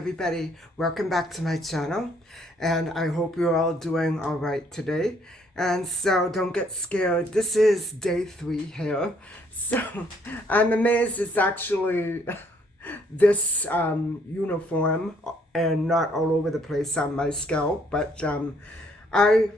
everybody, welcome back to my channel, and I hope you're all doing all right today. And so don't get scared, this is day 3 here. So I'm amazed it's actually this uniform and not all over the place on my scalp, but I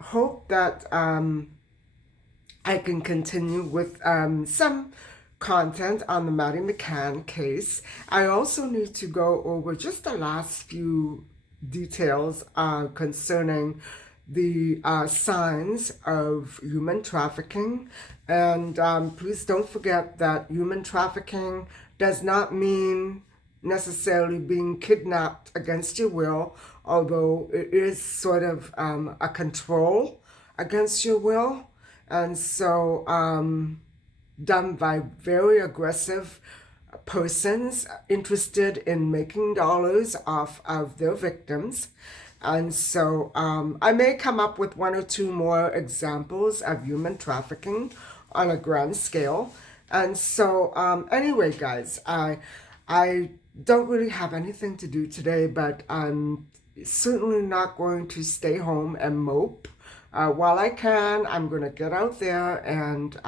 hope that I can continue with some content on the Madeleine McCann case. I also need to go over just the last few details concerning the signs of human trafficking. And please don't forget that human trafficking does not mean necessarily being kidnapped against your will, although it is sort of a control against your will. And so done by very aggressive persons interested in making dollars off of their victims. And so I may come up with 1 or 2 more examples of human trafficking on a grand scale. And so anyway, guys, I don't really have anything to do today, but I'm certainly not going to stay home and mope. While I can, I'm going to get out there and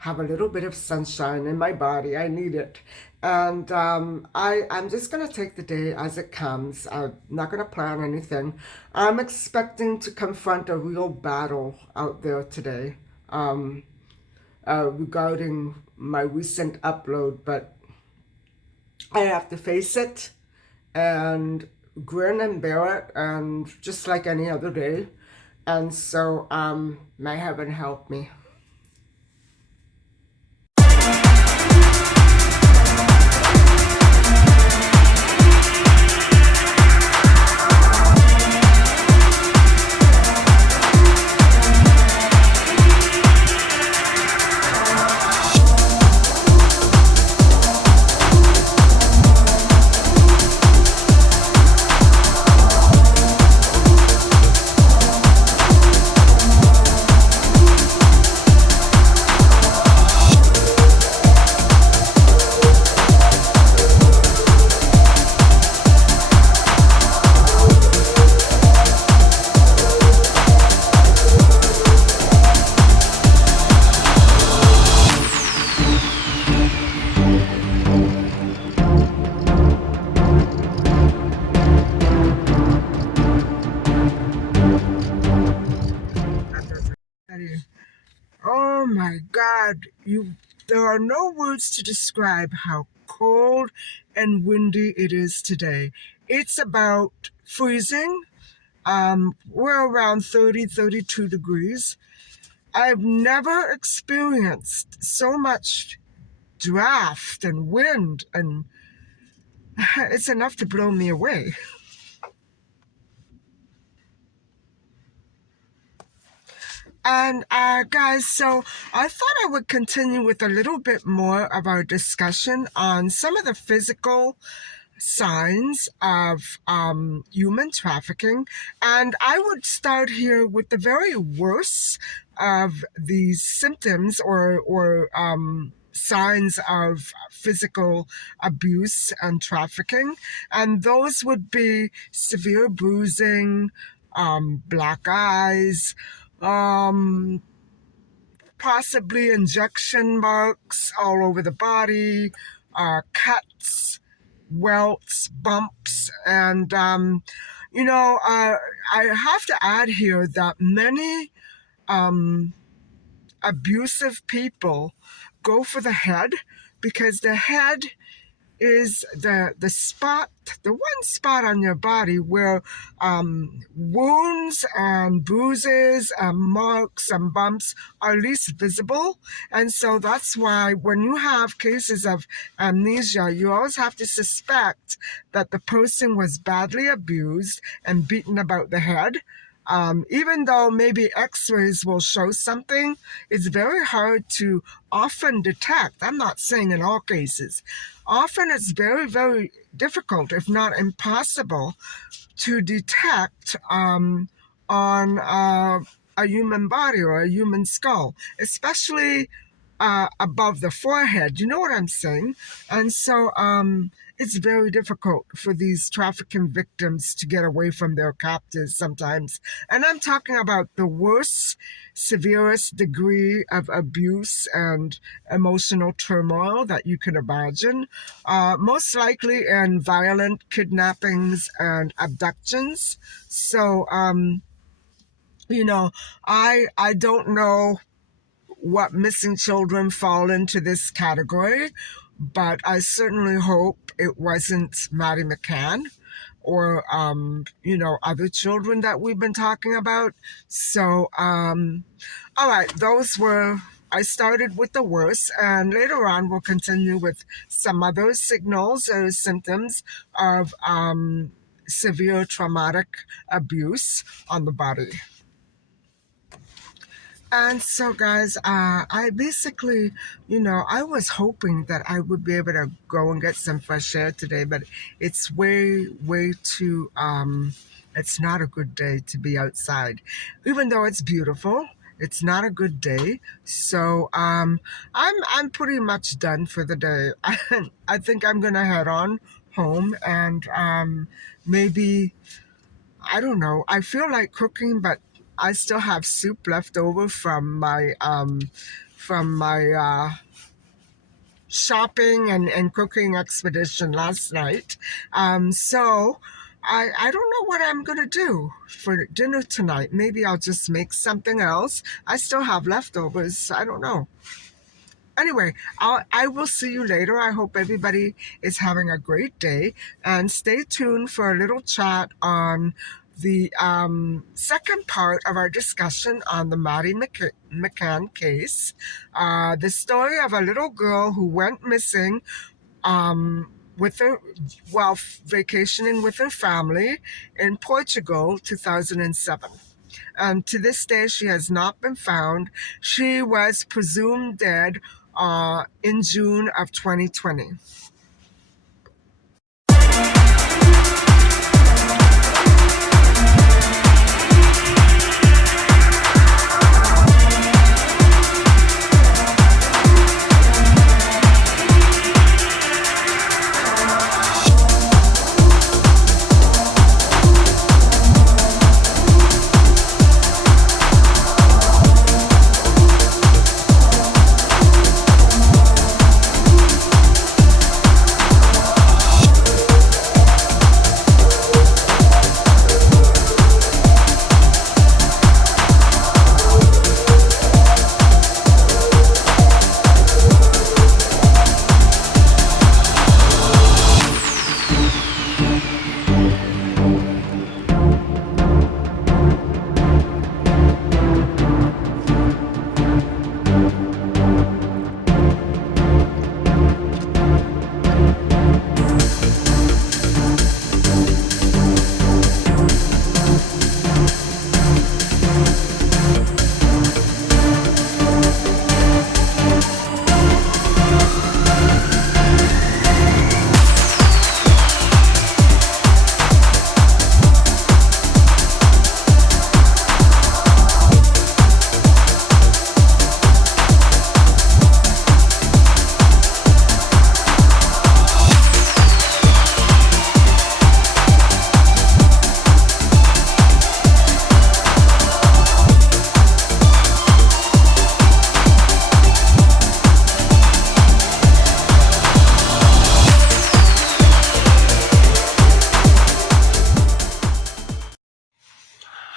have a little bit of sunshine in my body. I need it. And I'm just going to take the day as it comes. I'm not going to plan anything. I'm expecting to confront a real battle out there today regarding my recent upload, but I have to face it and grin and bear it, and just like any other day. And so, may heaven help me. Oh my God, there are no words to describe how cold and windy it is today. It's about freezing. We're around 30, 32 degrees. I've never experienced so much draft and wind, and it's enough to blow me away. And guys, so I thought I would continue with a little bit more of our discussion on some of the physical signs of human trafficking. And I would start here with the very worst of these symptoms or signs of physical abuse and trafficking. And those would be severe bruising, black eyes, possibly injection marks all over the body, cuts, welts, bumps, and I have to add here that many abusive people go for the head, because the head is the one spot on your body where wounds and bruises and marks and bumps are least visible. And so that's why when you have cases of amnesia, you always have to suspect that the person was badly abused and beaten about the head. Even though maybe x-rays will show something, it's very hard to often detect. I'm not saying in all cases. Often it's very, very difficult, if not impossible, to detect on a human body or a human skull, especially above the forehead. You know what I'm saying? And so it's very difficult for these trafficking victims to get away from their captors sometimes. And I'm talking about the worst, severest degree of abuse and emotional turmoil that you can imagine, most likely in violent kidnappings and abductions. So, you know, I don't know what missing children fall into this category, but I certainly hope it wasn't Maddie McCann or other children that we've been talking about. So all right, those were, I started with the worst, and later on we'll continue with some other signals or symptoms of severe traumatic abuse on the body. And so, guys, I basically, I was hoping that I would be able to go and get some fresh air today, but it's way, way too, it's not a good day to be outside. Even though it's beautiful, it's not a good day. So, I'm pretty much done for the day. I think I'm gonna head on home and, maybe, I don't know. I feel like cooking, but I still have soup left over from my shopping and cooking expedition last night. So I don't know what I'm gonna do for dinner tonight. Maybe I'll just make something else. I still have leftovers. I don't know. Anyway, I will see you later. I hope everybody is having a great day, and stay tuned for a little chat on the second part of our discussion on the McCann case, the story of a little girl who went missing with her while vacationing with her family in Portugal, 2007. And to this day, she has not been found. She was presumed dead in June of 2020.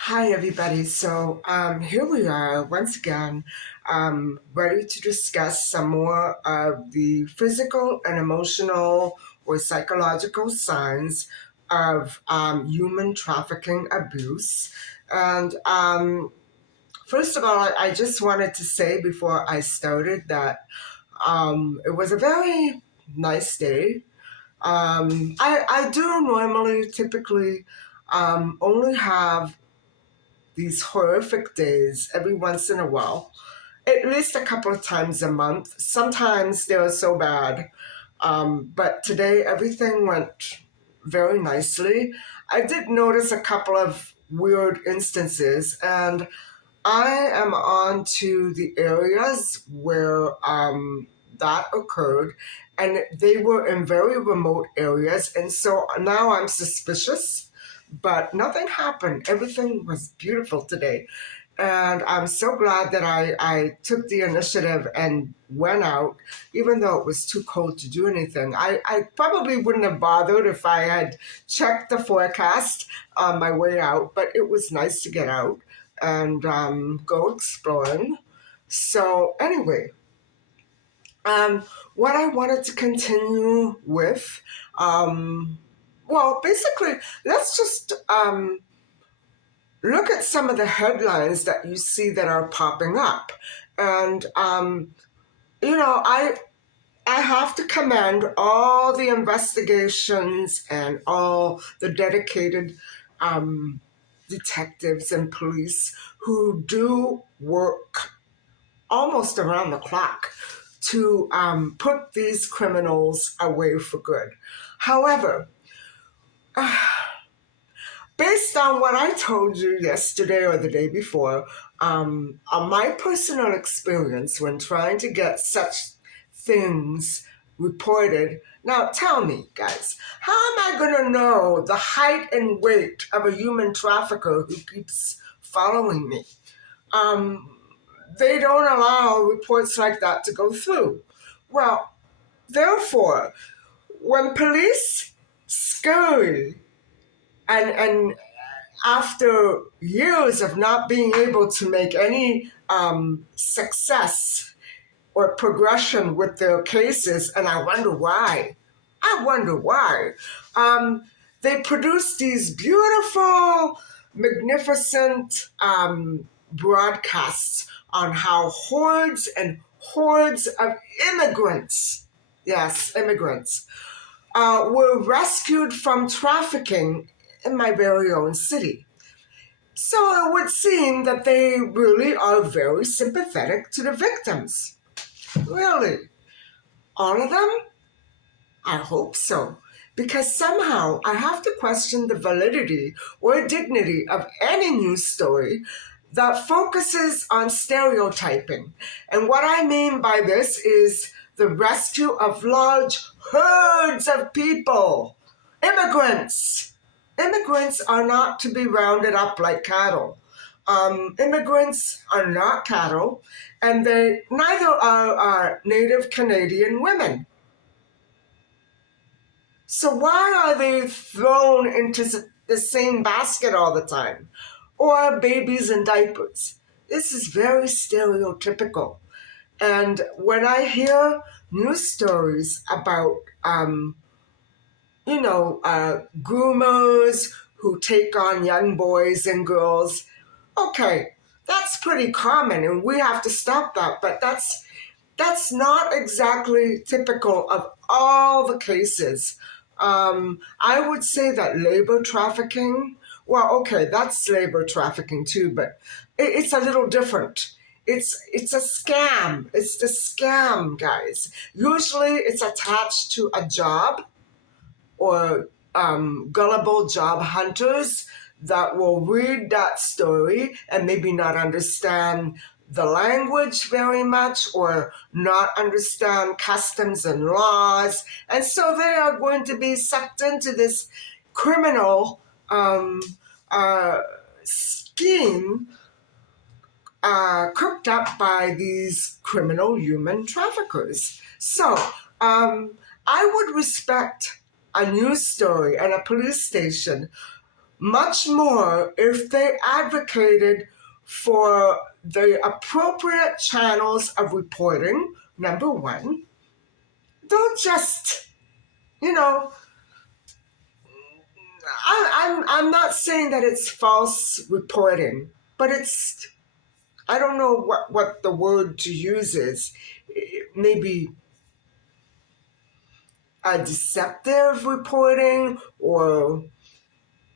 Hi, everybody. So here we are once again, ready to discuss some more of the physical and emotional or psychological signs of human trafficking abuse. And first of all, I just wanted to say before I started that it was a very nice day. I do normally typically only have these horrific days every once in a while, at least a couple of times a month. Sometimes they were so bad. But today everything went very nicely. I did notice a couple of weird instances, and I am on to the areas where that occurred, and they were in very remote areas. And so now I'm suspicious, but nothing happened. Everything was beautiful today. And I'm so glad that I took the initiative and went out, even though it was too cold to do anything. I probably wouldn't have bothered if I had checked the forecast on my way out, but it was nice to get out and go exploring. So, anyway, what I wanted to continue with, basically, let's just look at some of the headlines that you see that are popping up. And, I have to commend all the investigations and all the dedicated detectives and police who do work almost around the clock to put these criminals away for good. However, based on what I told you yesterday or the day before, on my personal experience when trying to get such things reported. Now, tell me, guys, how am I going to know the height and weight of a human trafficker who keeps following me? They don't allow reports like that to go through. Well, therefore, when police scurry and after years of not being able to make any success or progression with their cases, and I wonder why. They produce these beautiful, magnificent broadcasts on how hordes and hordes of immigrants, yes, immigrants, were rescued from trafficking in my very own city. So it would seem that they really are very sympathetic to the victims. Really? All of them? I hope so. Because somehow I have to question the validity or dignity of any news story that focuses on stereotyping. And what I mean by this is the rescue of large herds of people. Immigrants. Immigrants are not to be rounded up like cattle. Immigrants are not cattle, and they neither are Native Canadian women. So why are they thrown into the same basket all the time? Or babies in diapers? This is very stereotypical. And when I hear news stories about, groomers who take on young boys and girls, okay, that's pretty common and we have to stop that. But that's not exactly typical of all the cases. I would say that labor trafficking, well, okay, that's labor trafficking too, but it's a little different. It's a scam. It's the scam, guys. Usually it's attached to a job or gullible job hunters that will read that story and maybe not understand the language very much or not understand customs and laws. And so they are going to be sucked into this criminal scheme cooked up by these criminal human traffickers. So I would respect a news story and a police station much more if they advocated for the appropriate channels of reporting, number one. Don't just, I'm not saying that it's false reporting, but it's, I don't know what the word to use is. Maybe a deceptive reporting, or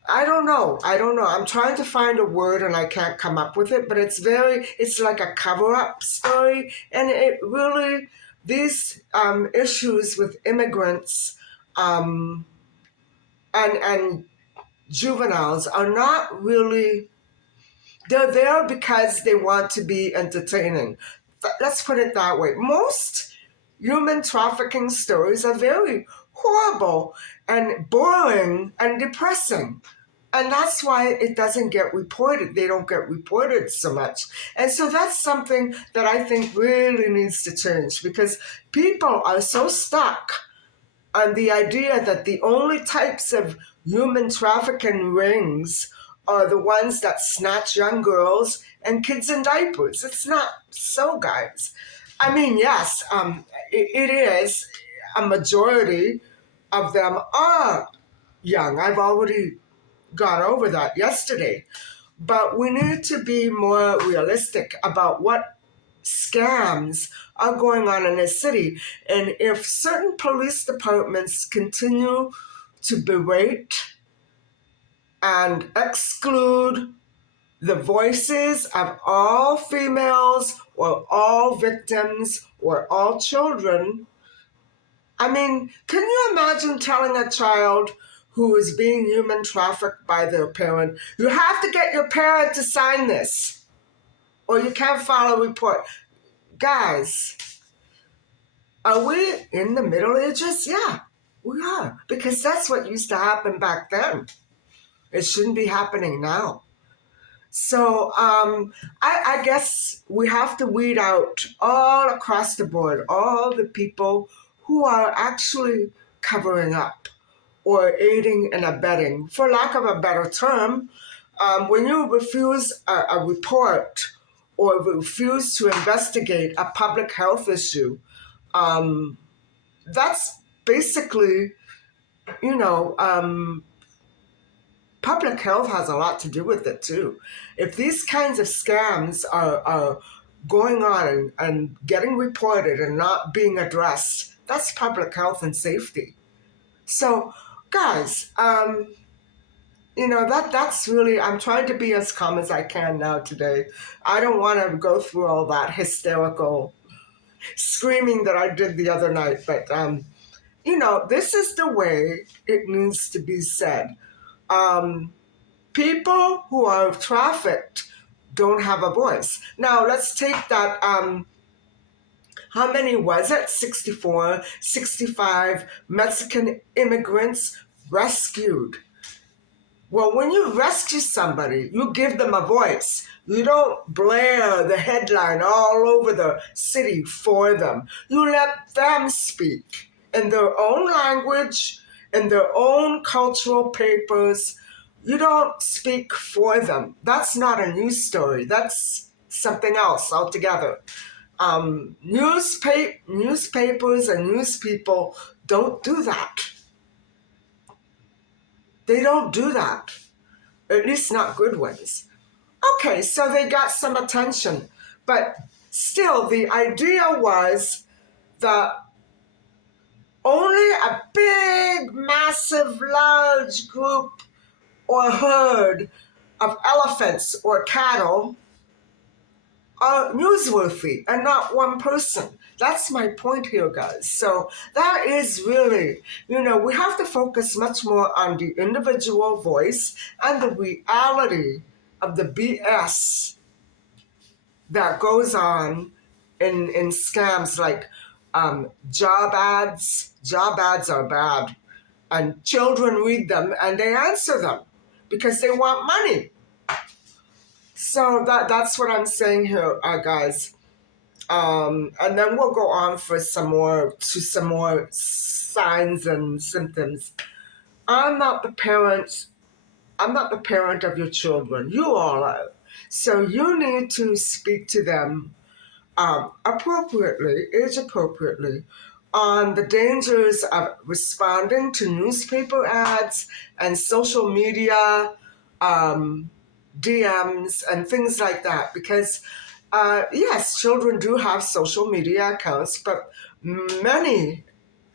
I don't know. I'm trying to find a word and I can't come up with it, but it's like a cover-up story. And it really, these issues with immigrants and juveniles are not really They're there because they want to be entertaining. Let's put it that way. Most human trafficking stories are very horrible and boring and depressing. And that's why it doesn't get reported. They don't get reported so much. And so that's something that I think really needs to change, because people are so stuck on the idea that the only types of human trafficking rings are the ones that snatch young girls and kids in diapers. It's not so, guys. I mean, yes, it is. A majority of them are young. I've already gone over that yesterday. But we need to be more realistic about what scams are going on in the city. And if certain police departments continue to berate and exclude the voices of all females or all victims or all children, I mean, can you imagine telling a child who is being human trafficked by their parent, you have to get your parent to sign this, or you can't file a report? Guys, are we in the Middle Ages? Yeah, we are. Because that's what used to happen back then. It shouldn't be happening now. So I guess we have to weed out all across the board, all the people who are actually covering up or aiding and abetting, for lack of a better term. When you refuse a report or refuse to investigate a public health issue, that's basically, you know, public health has a lot to do with it too. If these kinds of scams are going on and getting reported and not being addressed, that's public health and safety. So, guys, that's really, I'm trying to be as calm as I can now today. I don't want to go through all that hysterical screaming that I did the other night, but this is the way it needs to be said. People who are trafficked don't have a voice. Now, let's take that, how many was it? 64, 65 Mexican immigrants rescued. Well, when you rescue somebody, you give them a voice. You don't blare the headline all over the city for them. You let them speak in their own language, in their own cultural papers. You don't speak for them. That's not a news story. That's something else altogether. Newspapers and news people don't do that. They don't do that. At least not good ones. Okay, so they got some attention. But still, the idea was that only a big, massive, large group or herd of elephants or cattle are newsworthy and not one person. That's my point here, guys. So that is really, we have to focus much more on the individual voice and the reality of the BS that goes on in scams like job ads. Job ads are bad. And children read them and they answer them because they want money. So that's what I'm saying here, guys. And then we'll go on for some more signs and symptoms. I'm not the parent of your children. You all are. So you need to speak to them age appropriately, on the dangers of responding to newspaper ads and social media DMs and things like that. Because, yes, children do have social media accounts, but many,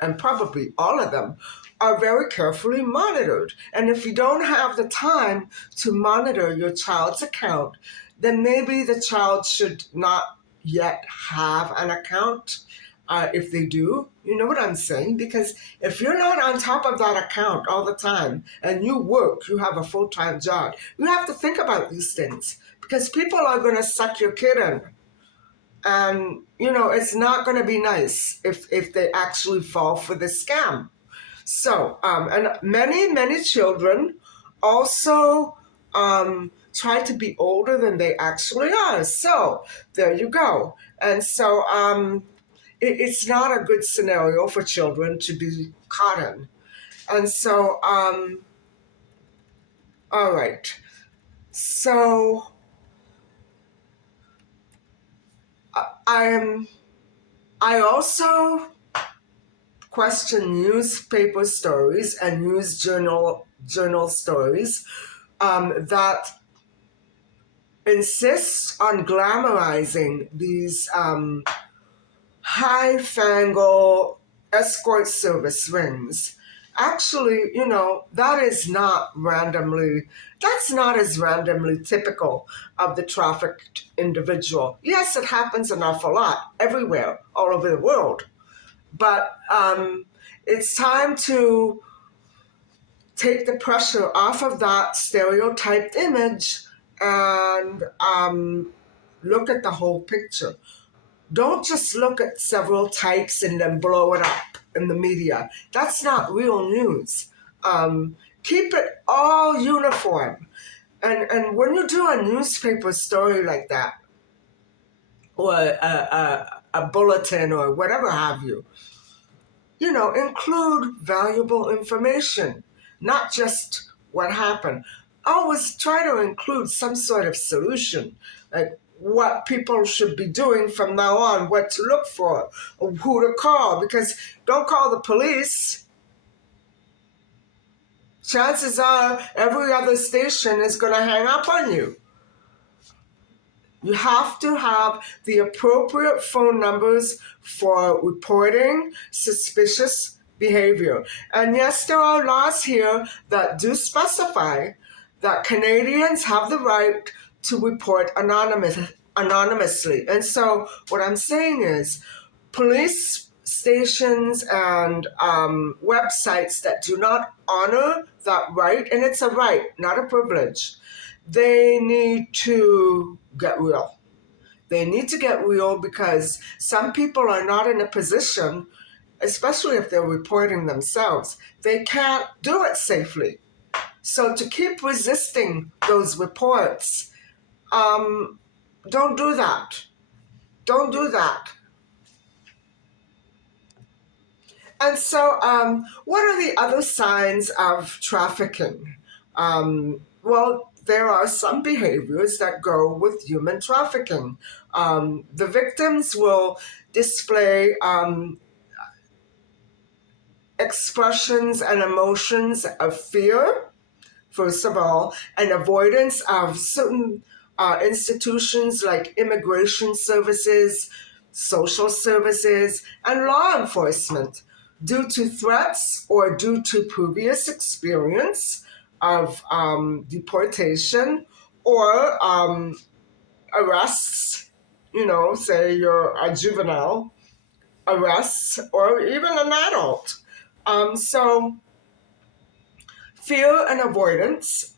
and probably all of them, are very carefully monitored. And if you don't have the time to monitor your child's account, then maybe the child should not yet have an account. if they do. You know what I'm saying? Because if you're not on top of that account all the time and you work, you have a full-time job, you have to think about these things because people are going to suck your kid in. And, it's not going to be nice if they actually fall for the scam. So, and many children also try to be older than they actually are. So, there you go. And so, it's not a good scenario for children to be caught in. And so, all right. So, I also question newspaper stories and news journal stories that insist on glamorizing these high-fangle escort service rings. Actually, that's not as randomly typical of the trafficked individual. Yes, it happens an awful lot everywhere, all over the world. But it's time to take the pressure off of that stereotyped image and look at the whole picture. Don't just look at several types and then blow it up in the media. That's not real news. Keep it all uniform. And when you do a newspaper story like that, or a bulletin or whatever have you, include valuable information, not just what happened. Always try to include some sort of solution, like what people should be doing from now on, what to look for, or who to call, because don't call the police. Chances are every other station is going to hang up on you. You have to have the appropriate phone numbers for reporting suspicious behavior. And yes, there are laws here that do specify that Canadians have the right to report anonymously. And so what I'm saying is police stations and websites that do not honor that right, and it's a right, not a privilege, they need to get real. They need to get real because some people are not in a position, especially if they're reporting themselves, they can't do it safely. So to keep resisting those reports, don't do that. Don't do that. And so what are the other signs of trafficking? Well, there are some behaviors that go with human trafficking. The victims will display expressions and emotions of fear, first of all, and avoidance of certain institutions like immigration services, social services, and law enforcement due to threats or due to previous experience of deportation or arrests, say you're a juvenile, arrests, or even an adult. So fear and avoidance,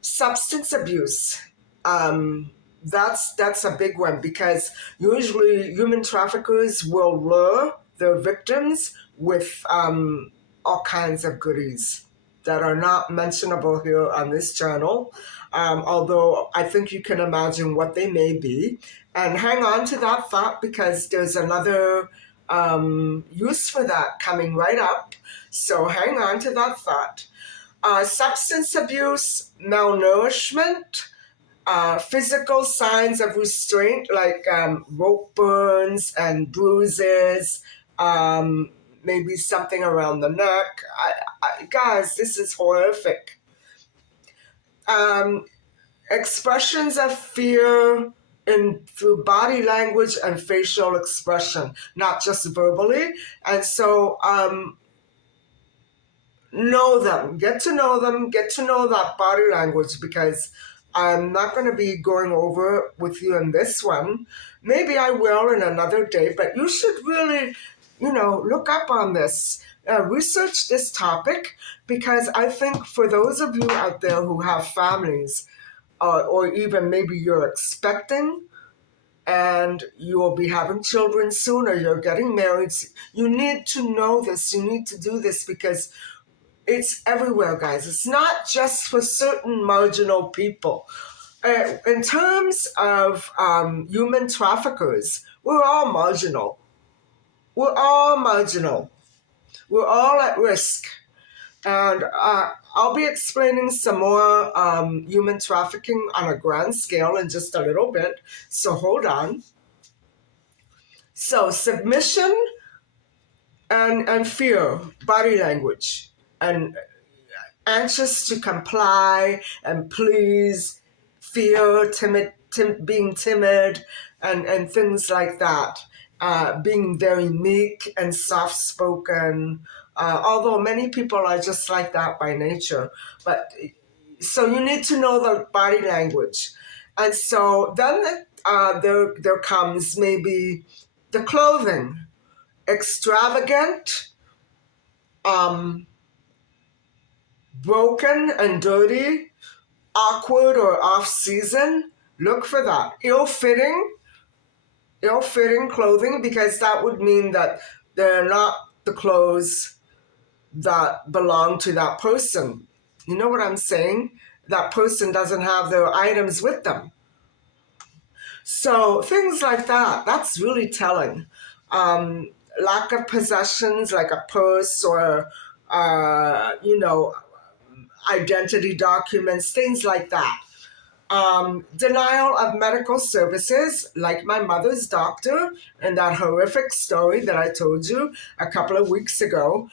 substance abuse. That's a big one because usually human traffickers will lure their victims with all kinds of goodies that are not mentionable here on this channel, although I think you can imagine what they may be. And hang on to that thought because there's another use for that coming right up. So hang on to that thought. Substance abuse, malnourishment, physical signs of restraint like rope burns and bruises, maybe something around the neck. Guys, this is horrific. Expressions of fear through body language and facial expression, not just verbally. And so know them, get to know that body language because I'm not going to be going over with you in this one. Maybe I will in another day, but you should really, look up on this, research this topic, because I think for those of you out there who have families, or even maybe you're expecting and you will be having children soon or you're getting married, you need to know this. You need to do this because it's everywhere, guys. It's not just for certain marginal people. In terms of human traffickers, we're all marginal. We're all marginal. We're all at risk. And I'll be explaining some more human trafficking on a grand scale in just a little bit. So hold on. So submission and fear, body language, and anxious to comply and please, fear, being timid, and things like that. Being very meek and soft spoken, although many people are just like that by nature. But so you need to know the body language. And so then there comes maybe the clothing, extravagant, um, broken and dirty, awkward or off season. Look for that. Ill-fitting clothing, because that would mean that they're not the clothes that belong to that person. You know what I'm saying? That person doesn't have their items with them. So things like that, that's really telling. Lack of possessions like a purse or, identity documents, things like that. Denial of medical services, like my mother's doctor and that horrific story that I told you a couple of weeks ago,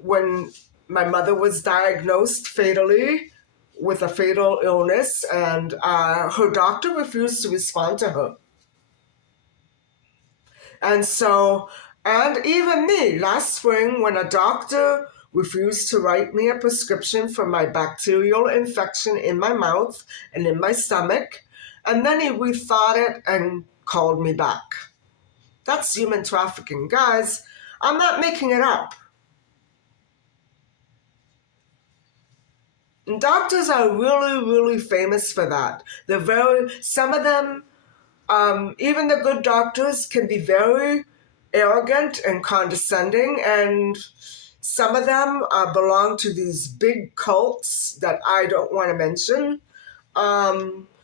when my mother was diagnosed fatally with a fatal illness, and her doctor refused to respond to her. And so, and even me, last spring, when a doctor refused to write me a prescription for my bacterial infection in my mouth and in my stomach, and then he rethought it and called me back. That's human trafficking. Guys, I'm not making it up. And doctors are really, really famous for that. Some of them, even the good doctors can be very arrogant and condescending, and some of them belong to these big cults that I don't want to mention.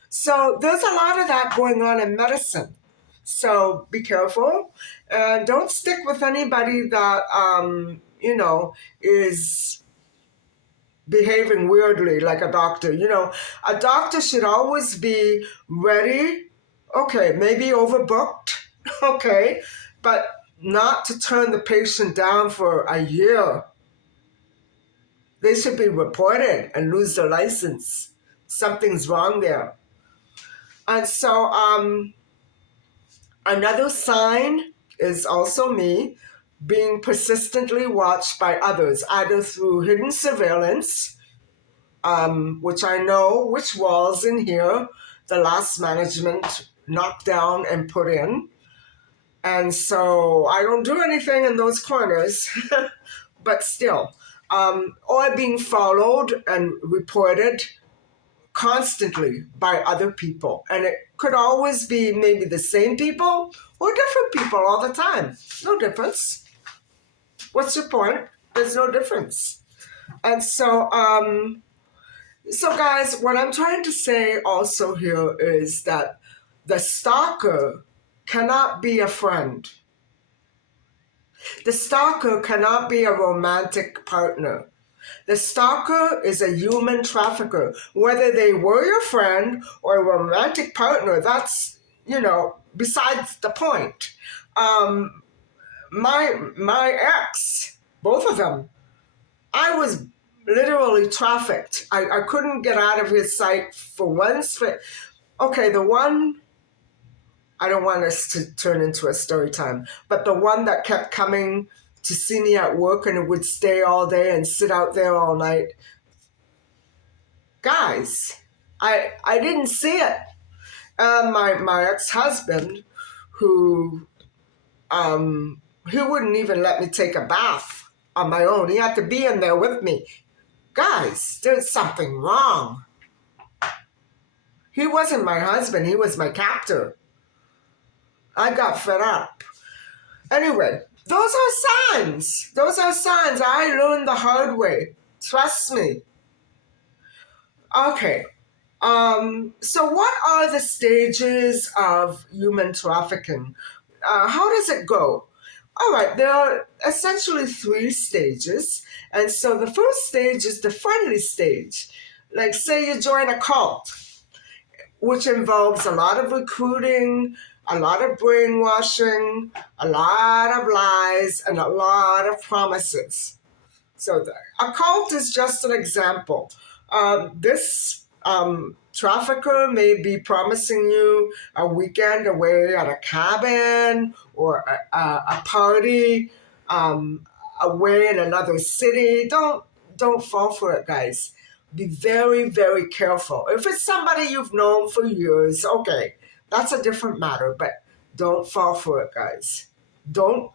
So there's a lot of that going on in medicine. So be careful and don't stick with anybody that, is behaving weirdly like a doctor. A doctor should always be ready. Okay, maybe overbooked. Okay, but not to turn the patient down for a year. They should be reported and lose their license. Something's wrong there. And so another sign is also me being persistently watched by others, either through hidden surveillance, which I know which walls in here the last management knocked down and put in. And so I don't do anything in those corners, but still, or being followed and reported constantly by other people. And it could always be maybe the same people or different people all the time. No difference. What's your point? There's no difference. And so, guys, what I'm trying to say also here is that the stalker cannot be a friend. The stalker cannot be a romantic partner. The stalker is a human trafficker. Whether they were your friend or a romantic partner, that's, besides the point. My ex, both of them, I was literally trafficked. I couldn't get out of his sight for once. Okay, the one, I don't want us to turn into a story time, but the one that kept coming to see me at work and it would stay all day and sit out there all night. Guys, I didn't see it. And my ex-husband, who he wouldn't even let me take a bath on my own. He had to be in there with me. Guys, there's something wrong. He wasn't my husband. He was my captor. I got fed up. Anyway, those are signs. Those are signs. I learned the hard way. Trust me. Okay. So what are the stages of human trafficking? How does it go? All right, there are essentially 3 stages. And so the first stage is the friendly stage. Like, say you join a cult, which involves a lot of recruiting, a lot of brainwashing, a lot of lies, and a lot of promises. So a cult is just an example. This trafficker may be promising you a weekend away at a cabin or a party away in another city. Don't fall for it, guys. Be very, very careful. If it's somebody you've known for years, okay, that's a different matter, but don't fall for it, guys. Don't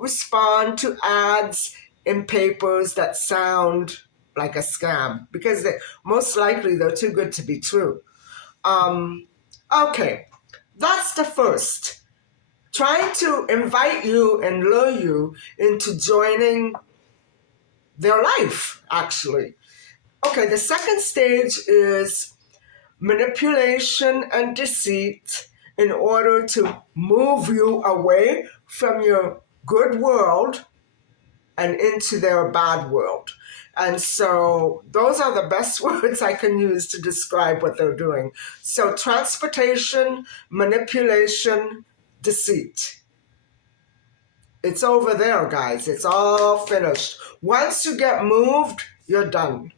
respond to ads in papers that sound like a scam, because most likely they're too good to be true. Okay, that's the first. Trying to invite you and lure you into joining their life, actually. Okay, the second stage is manipulation and deceit in order to move you away from your good world and into their bad world. And so those are the best words I can use to describe what they're doing. So transportation, manipulation, deceit. It's over there, guys. It's all finished. Once you get moved, you're done.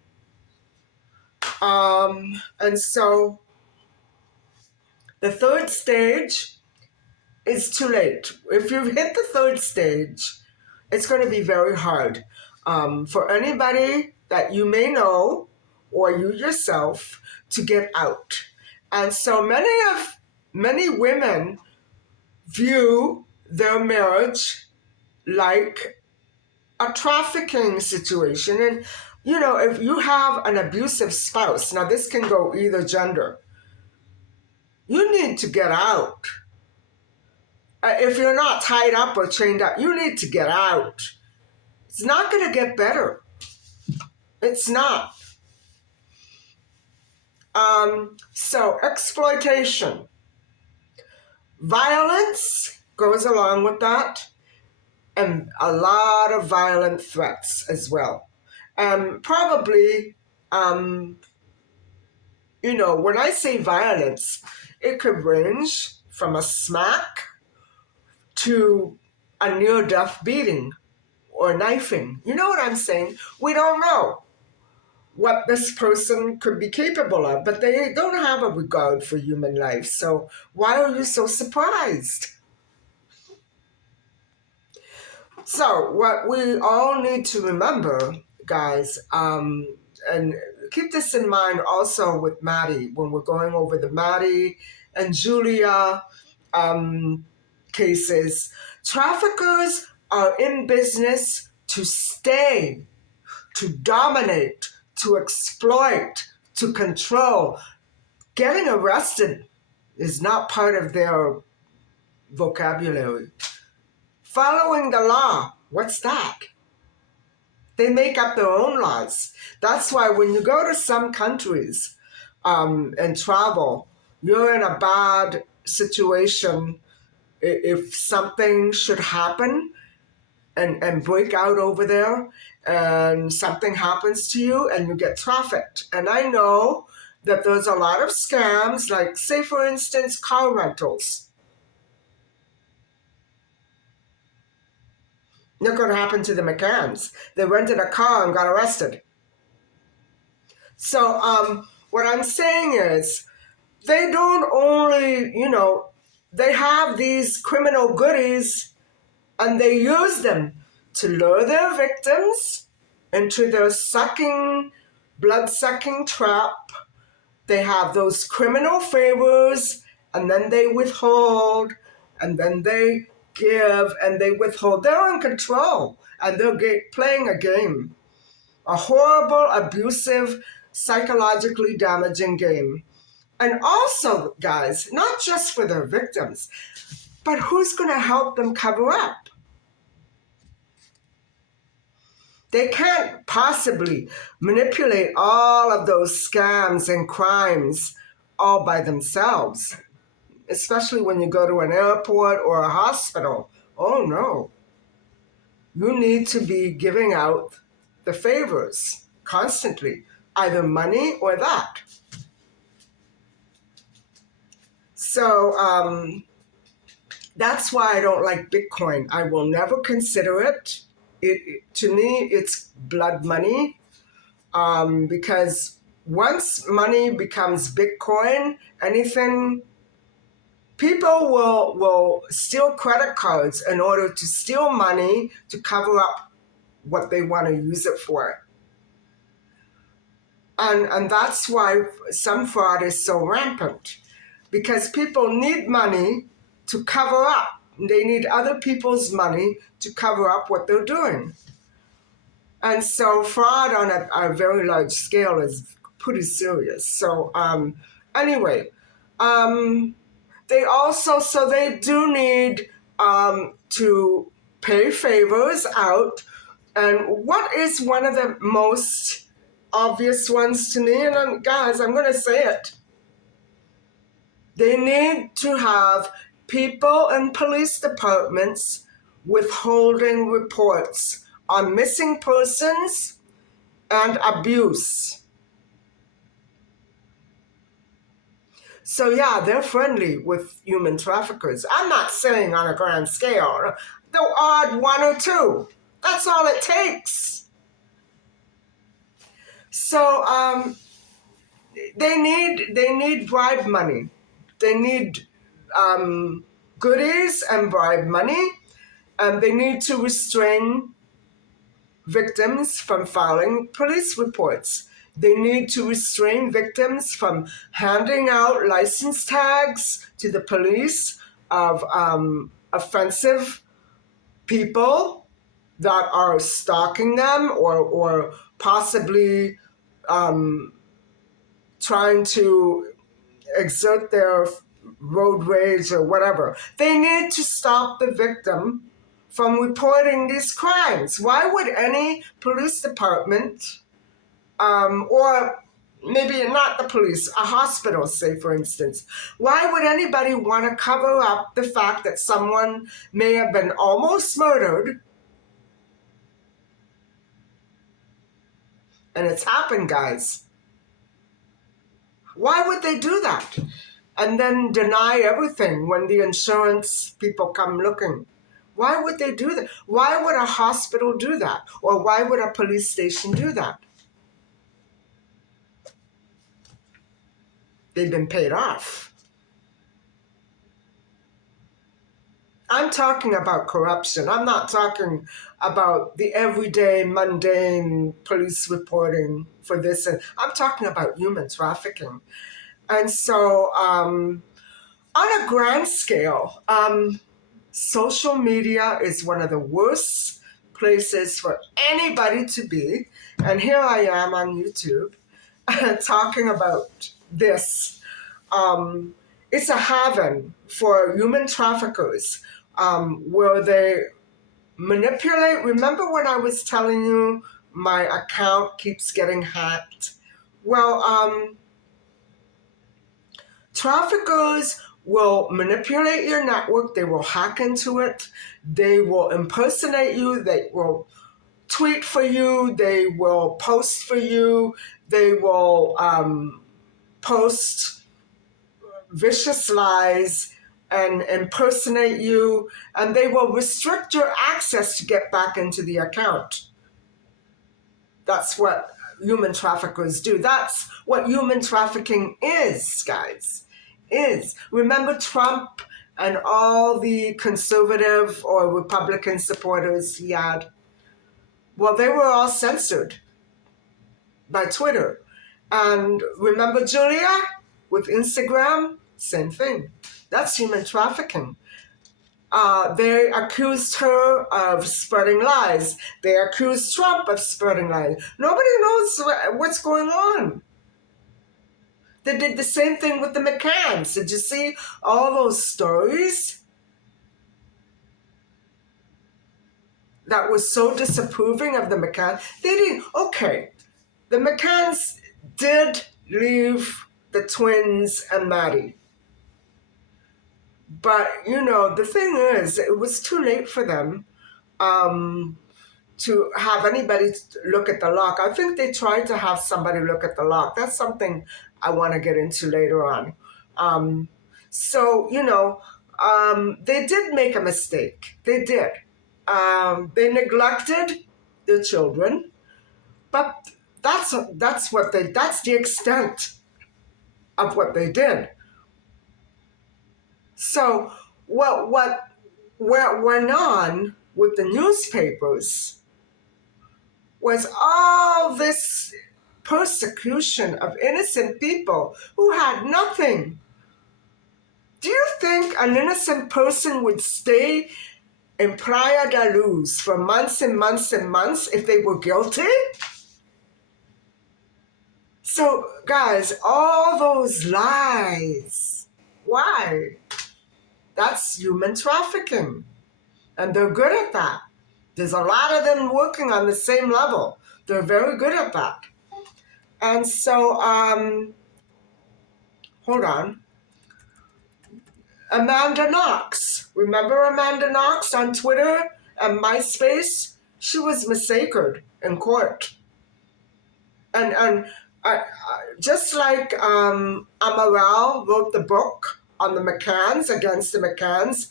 And so the third stage is too late. If you've hit the third stage, it's going to be very hard for anybody that you may know or you yourself to get out. And so many women view their marriage like a trafficking situation. And, you know, if you have an abusive spouse, now this can go either gender, you need to get out. If you're not tied up or chained up, you need to get out. It's not going to get better. It's not. So exploitation. Violence goes along with that, and a lot of violent threats as well. Probably, you know, when I say violence, it could range from a smack to a near-death beating or knifing. You know what I'm saying? We don't know what this person could be capable of, but they don't have a regard for human life. So why are you so surprised? So what we all need to remember, guys, and keep this in mind also with Maddie, when we're going over the Maddie and Julia cases, traffickers are in business to stay, to dominate, to exploit, to control. Getting arrested is not part of their vocabulary. Following the law, what's that? They make up their own laws. That's why when you go to some countries and travel, you're in a bad situation. If something should happen and break out over there, and something happens to you and you get trafficked. And I know that there's a lot of scams, like, say, for instance, car rentals. Look what happened to the McCanns. They rented a car and got arrested. So what I'm saying is, they don't only, you know, they have these criminal goodies and they use them to lure their victims into their blood-sucking trap They have those criminal favors, and then they withhold, and then they give, and they withhold. They're in control, and they're playing a game, a horrible, abusive, psychologically damaging game. And also, guys, not just for their victims, but who's going to help them cover up? They can't possibly manipulate all of those scams and crimes all by themselves, especially when you go to an airport or a hospital. Oh no. You need to be giving out the favors constantly, either money or that. So that's why I don't like Bitcoin. I will never consider it. To me, it's blood money, because once money becomes Bitcoin, anything, people will steal credit cards in order to steal money to cover up what they want to use it for. And that's why some fraud is so rampant, because people need money to cover up. They need other people's money to cover up what they're doing. And so fraud on a very large scale is pretty serious. So anyway, they do need to pay favors out. And what is one of the most obvious ones to me, and guys, I'm going to say it. They need to have people in police departments withholding reports on missing persons and abuse. So yeah, they're friendly with human traffickers. I'm not saying on a grand scale. The odd one or two. That's all it takes. So they need bribe money. They need goodies and bribe money. They need to restrain victims from filing police reports. They need to restrain victims from handing out license tags to the police of offensive people that are stalking them or possibly trying to exert their road rage or whatever. They need to stop the victim from reporting these crimes. Why would any police department, or maybe not the police, a hospital, say for instance, why would anybody want to cover up the fact that someone may have been almost murdered? And it's happened, guys. Why would they do that? And then deny everything when the insurance people come looking. Why would they do that? Why would a hospital do that? Or why would a police station do that? They've been paid off. I'm talking about corruption. I'm not talking about the everyday mundane police reporting for this. I'm talking about human trafficking. And so on a grand scale, social media is one of the worst places for anybody to be. And here I am on YouTube talking about this. It's a haven for human traffickers where they manipulate. Remember when I was telling you my account keeps getting hacked? Well, traffickers will manipulate your network. They will hack into it. They will impersonate you. They will tweet for you. They will post for you. They will post vicious lies and impersonate you. And they will restrict your access to get back into the account. That's what human traffickers do. That's what human trafficking is, guys. Remember Trump and all the conservative or Republican supporters he had? Well, they were all censored by Twitter. And remember Julia with Instagram? Same thing. That's human trafficking. They accused her of spreading lies. They accused Trump of spreading lies. Nobody knows what's going on. They did the same thing with the McCanns. Did you see all those stories that was so disapproving of the McCann? They didn't. Okay, the McCanns did leave the twins and Maddie. But, the thing is, it was too late for them to have anybody look at the lock. I think they tried to have somebody look at the lock. That's something I want to get into later on. So, they did make a mistake. They did. They neglected the children, but that's the extent of what they did. So what went on with the newspapers was all this persecution of innocent people who had nothing. Do you think an innocent person would stay in Playa de Luz for months and months and months if they were guilty? So, guys, all those lies, why? That's human trafficking. And they're good at that. There's a lot of them working on the same level. They're very good at that. And so, hold on. Amanda Knox. Remember Amanda Knox on Twitter and MySpace? She was massacred in court. And just like Amaral wrote the book on the McCanns, against the McCanns,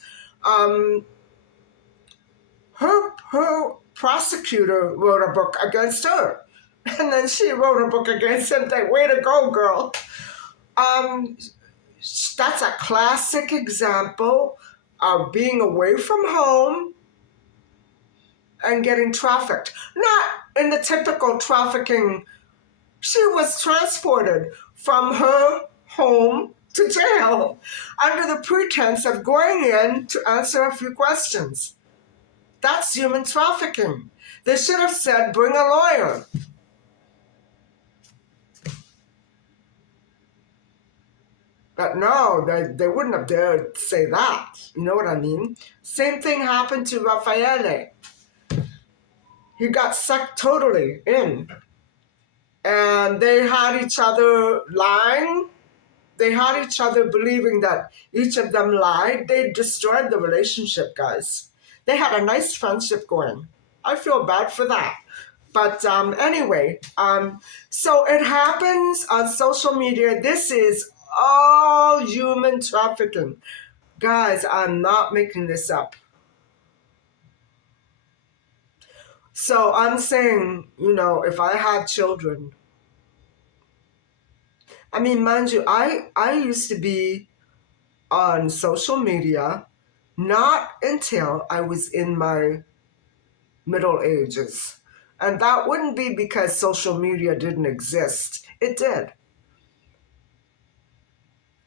her prosecutor wrote a book against her. And then she wrote a book against him. Like, way to go, girl. That's a classic example of being away from home and getting trafficked. Not in the typical trafficking. She was transported from her home to jail under the pretense of going in to answer a few questions. That's human trafficking. They should have said, bring a lawyer. But no, they wouldn't have dared say that. You know what I mean? Same thing happened to Raffaele. He got sucked totally in. And they had each other lying. They had each other believing that each of them lied. They destroyed the relationship, guys. They had a nice friendship going. I feel bad for that. But anyway, so it happens on social media. This is all human trafficking. Guys, I'm not making this up. So I'm saying, if I had children, I mean, mind you, I used to be on social media not until I was in my middle ages. And that wouldn't be because social media didn't exist. It did.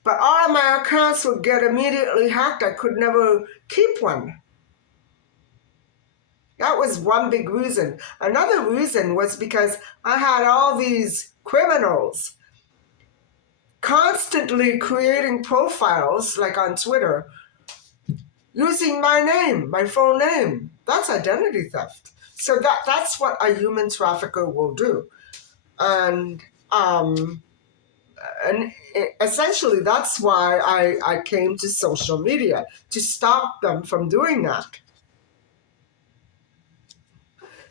But all of my accounts would get immediately hacked. I could never keep one. That was one big reason. Another reason was because I had all these criminals constantly creating profiles, like on Twitter, using my name, my full name. That's identity theft. So that's what a human trafficker will do. And essentially that's why I came to social media, to stop them from doing that.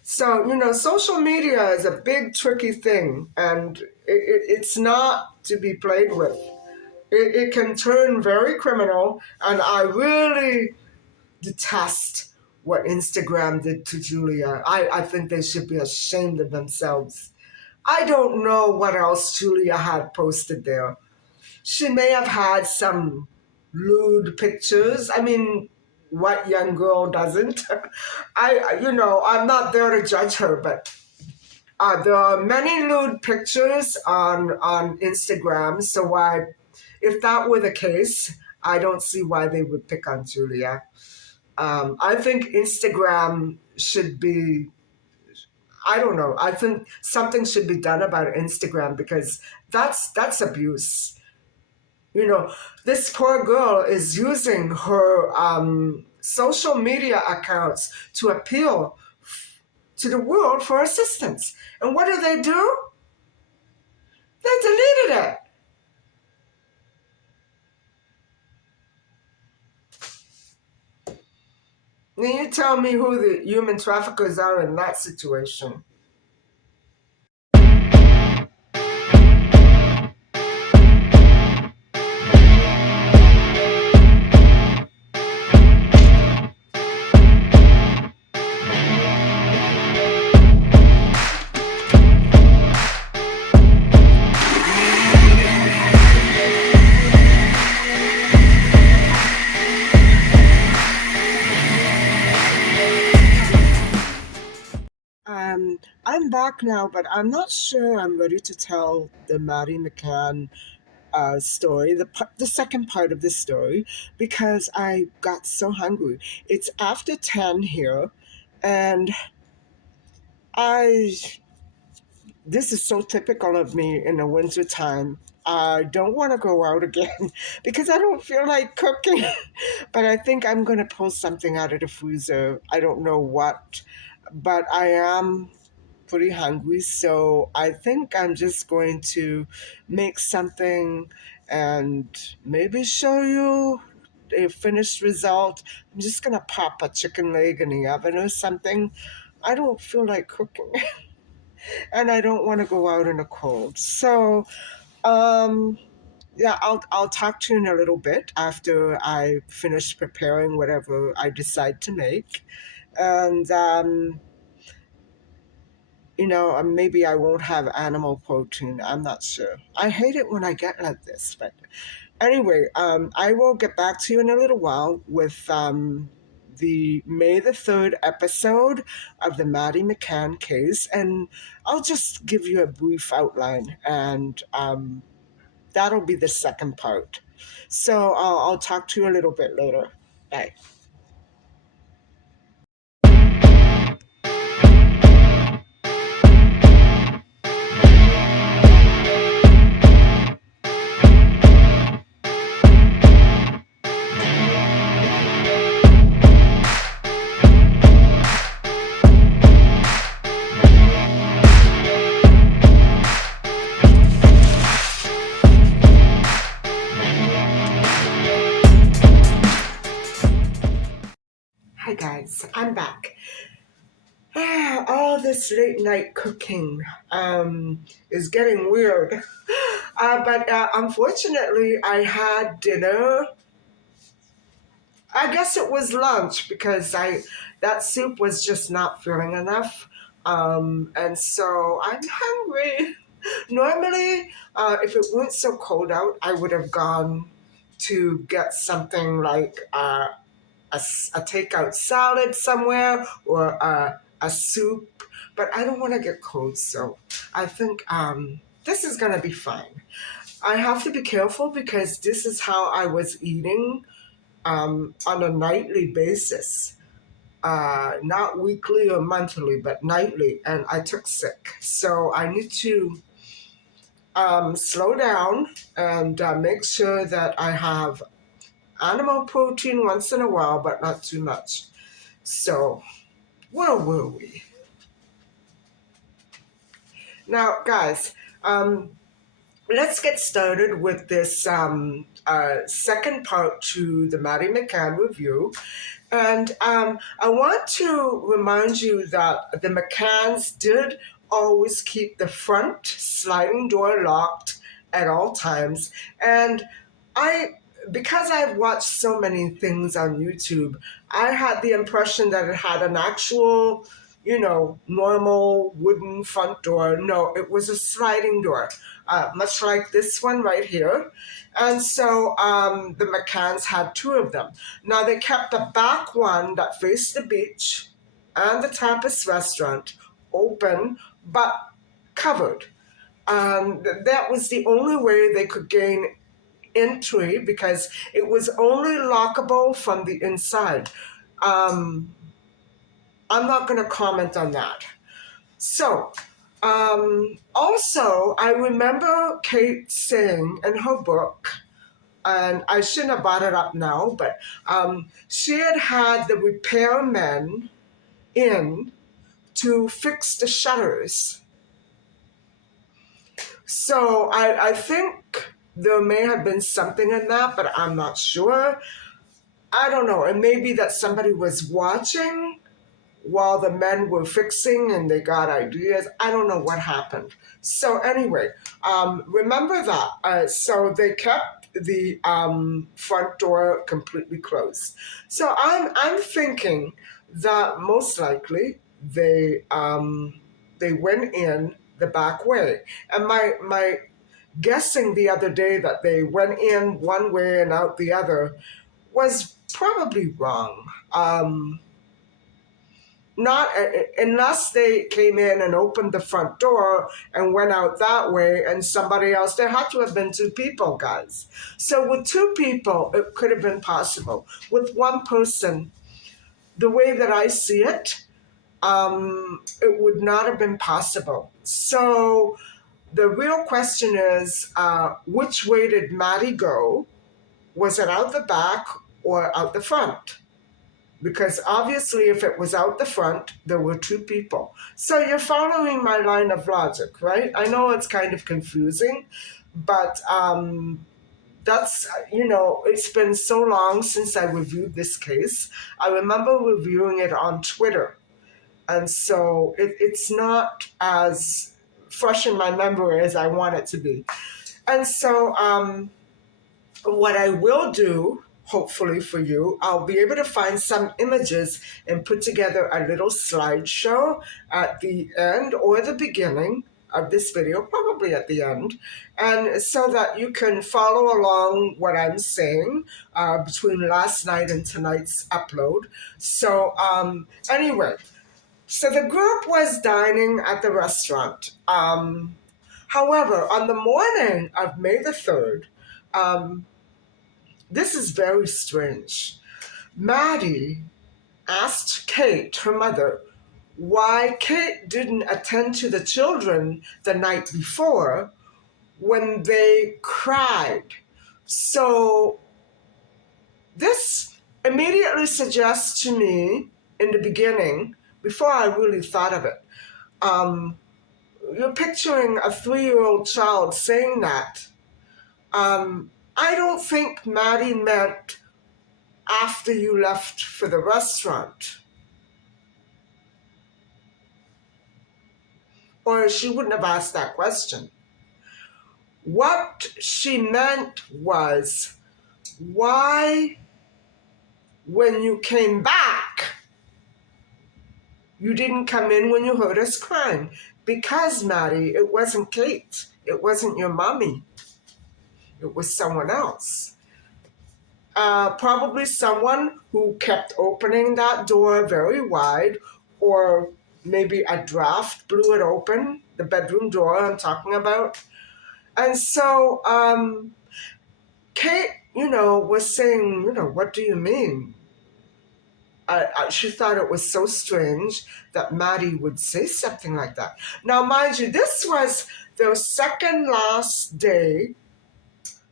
So, social media is a big, tricky thing, and it's not to be played with. It can turn very criminal, and I really detest what Instagram did to Julia. I think they should be ashamed of themselves. I don't know what else Julia had posted there. She may have had some lewd pictures. I mean, what young girl doesn't? I'm not there to judge her, but There are many lewd pictures on Instagram, so why, if that were the case, I don't see why they would pick on Julia. I think Instagram should be, I don't know. I think something should be done about Instagram because that's abuse. You know, this poor girl is using her social media accounts to appeal to the world for assistance. And what do? They deleted it. Now you tell me who the human traffickers are in that situation. I'm back now, but I'm not sure I'm ready to tell the Maddie McCann story, the second part of the story, because I got so hungry. It's after 10 here, and I this is so typical of me in the winter time. I don't want to go out again because I don't feel like cooking. But I think I'm going to pull something out of the freezer. I don't know what, but I am pretty hungry. So I think I'm just going to make something and maybe show you a finished result. I'm just going to pop a chicken leg in the oven or something. I don't feel like cooking. And I don't want to go out in the cold. So, um, yeah, I'll talk to you in a little bit after I finish preparing whatever I decide to make, and maybe I won't have animal protein. I'm not sure. I hate it when I get like this, but anyway, I will get back to you in a little while with the May the 3rd episode of the Maddie McCann case, and I'll just give you a brief outline, and that'll be the second part. So I'll talk to you a little bit later. Bye. Hi guys, I'm back. All this late night cooking is getting weird. But unfortunately, I had dinner. I guess it was lunch because that soup was just not filling enough. And so I'm hungry. Normally, if it weren't so cold out, I would have gone to get something like a takeout salad somewhere or a soup, but I don't want to get cold, so I think this is going to be fine. I have to be careful because this is how I was eating on a nightly basis. Not weekly or monthly, but nightly, and I took sick. So I need to slow down and make sure that I have animal protein once in a while, but not too much. So, where were we? Now, guys, let's get started with this second part to the Maddie McCann review. And I want to remind you that the McCanns did always keep the front sliding door locked at all times. And because I've watched so many things on YouTube, I had the impression that it had an actual, normal wooden front door. No, it was a sliding door, much like this one right here. And so the McCanns had two of them. Now they kept the back one that faced the beach and the Tapas restaurant open but covered. That was the only way they could gain entry because it was only lockable from the inside. Um, I'm not going to comment on that. So, also, I remember Kate saying in her book, and I shouldn't have brought it up now, but she had had the repairmen in to fix the shutters. So I think there may have been something in that, but I'm not sure. I don't know. It may be that somebody was watching while the men were fixing and they got ideas. I don't know what happened. So anyway, remember that. So they kept the front door completely closed. So I'm thinking that most likely they went in the back way. And my guessing the other day that they went in one way and out the other was probably wrong. Not unless they came in and opened the front door and went out that way and somebody else. There had to have been two people, guys. So with two people, it could have been possible. With one person, the way that I see it, it would not have been possible. So the real question is, which way did Maddie go? Was it out the back or out the front? Because obviously if it was out the front, there were two people. So you're following my line of logic, right? I know it's kind of confusing, but that's, it's been so long since I reviewed this case. I remember reviewing it on Twitter. And so it's not as fresh in my memory as I want it to be. And so what I will do, hopefully for you, I'll be able to find some images and put together a little slideshow at the end or the beginning of this video, probably at the end, and so that you can follow along what I'm saying between last night and tonight's upload. So anyway, so the group was dining at the restaurant. However, on the morning of May the 3rd, this is very strange. Maddie asked Kate, her mother, why Kate didn't attend to the children the night before when they cried. So this immediately suggests to me in the beginning, before I really thought of it, you're picturing a 3-year-old child saying that. I don't think Maddie meant after you left for the restaurant. Or she wouldn't have asked that question. What she meant was, why, when you came back, you didn't come in when you heard us crying? Because, Maddie, it wasn't Kate. It wasn't your mommy. It was someone else. Probably someone who kept opening that door very wide, or maybe a draft blew it open, the bedroom door I'm talking about. And so Kate, was saying, what do you mean? She thought it was so strange that Maddie would say something like that. Now, mind you, this was their second last day.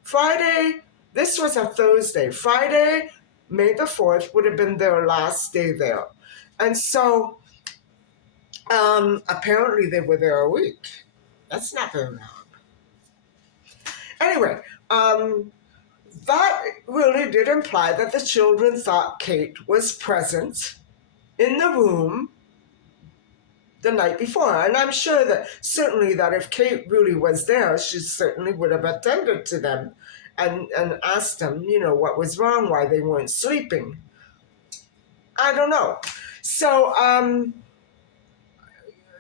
Friday, this was a Thursday. Friday, May the 4th, would have been their last day there. And so apparently they were there a week. That's not very long. Anyway, that really did imply that the children thought Kate was present in the room the night before. And I'm sure that certainly that if Kate really was there, she certainly would have attended to them and asked them, what was wrong, why they weren't sleeping. I don't know. So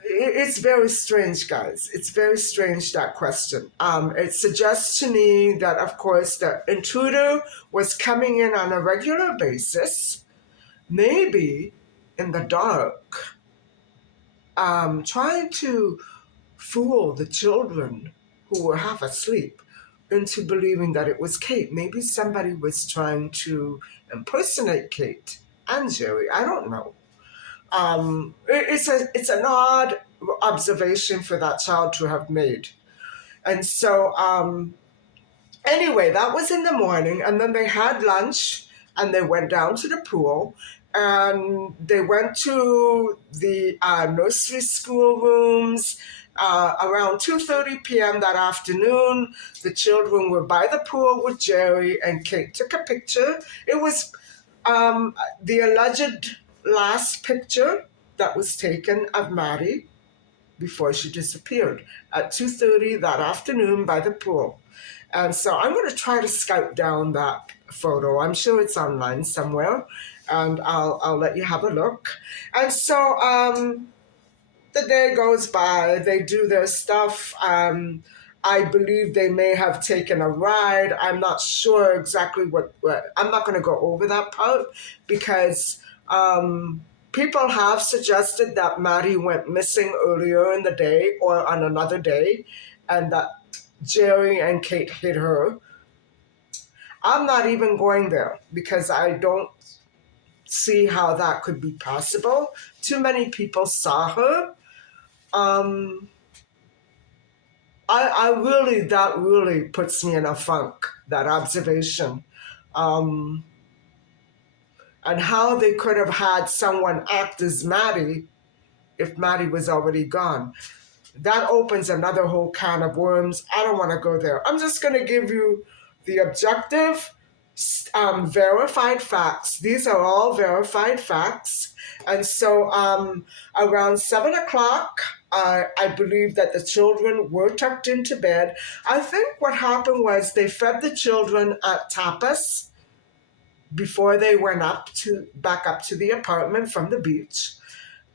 it's very strange, guys. It's very strange, that question. It suggests to me that, of course, the intruder was coming in on a regular basis, maybe in the dark. trying to fool the children who were half asleep into believing that it was Kate. Maybe somebody was trying to impersonate Kate and Jerry. I don't know. It's an odd observation for that child to have made. And so anyway, that was in the morning, and then they had lunch and they went down to the pool, and they went to the nursery school rooms around 2:30 p.m. that afternoon. The children were by the pool with Jerry, and Kate took a picture. It was the alleged last picture that was taken of Maddie before she disappeared at 2:30 that afternoon by the pool. And so I'm going to try to scout down that photo. I'm sure it's online somewhere, and I'll let you have a look. And so the day goes by, they do their stuff. I believe they may have taken a ride. I'm not sure exactly what I'm not going to go over that part because people have suggested that Maddie went missing earlier in the day or on another day, and that Jerry and Kate hid her. I'm not even going there because I don't see how that could be possible. Too many people saw her. That really puts me in a funk, that observation. And how they could have had someone act as Maddie if Maddie was already gone. That opens another whole can of worms. I don't want to go there. I'm just going to give you the objective, verified facts. These are all verified facts. And so around 7 o'clock, I believe that the children were tucked into bed. I think what happened was they fed the children at tapas before they went back up to the apartment from the beach.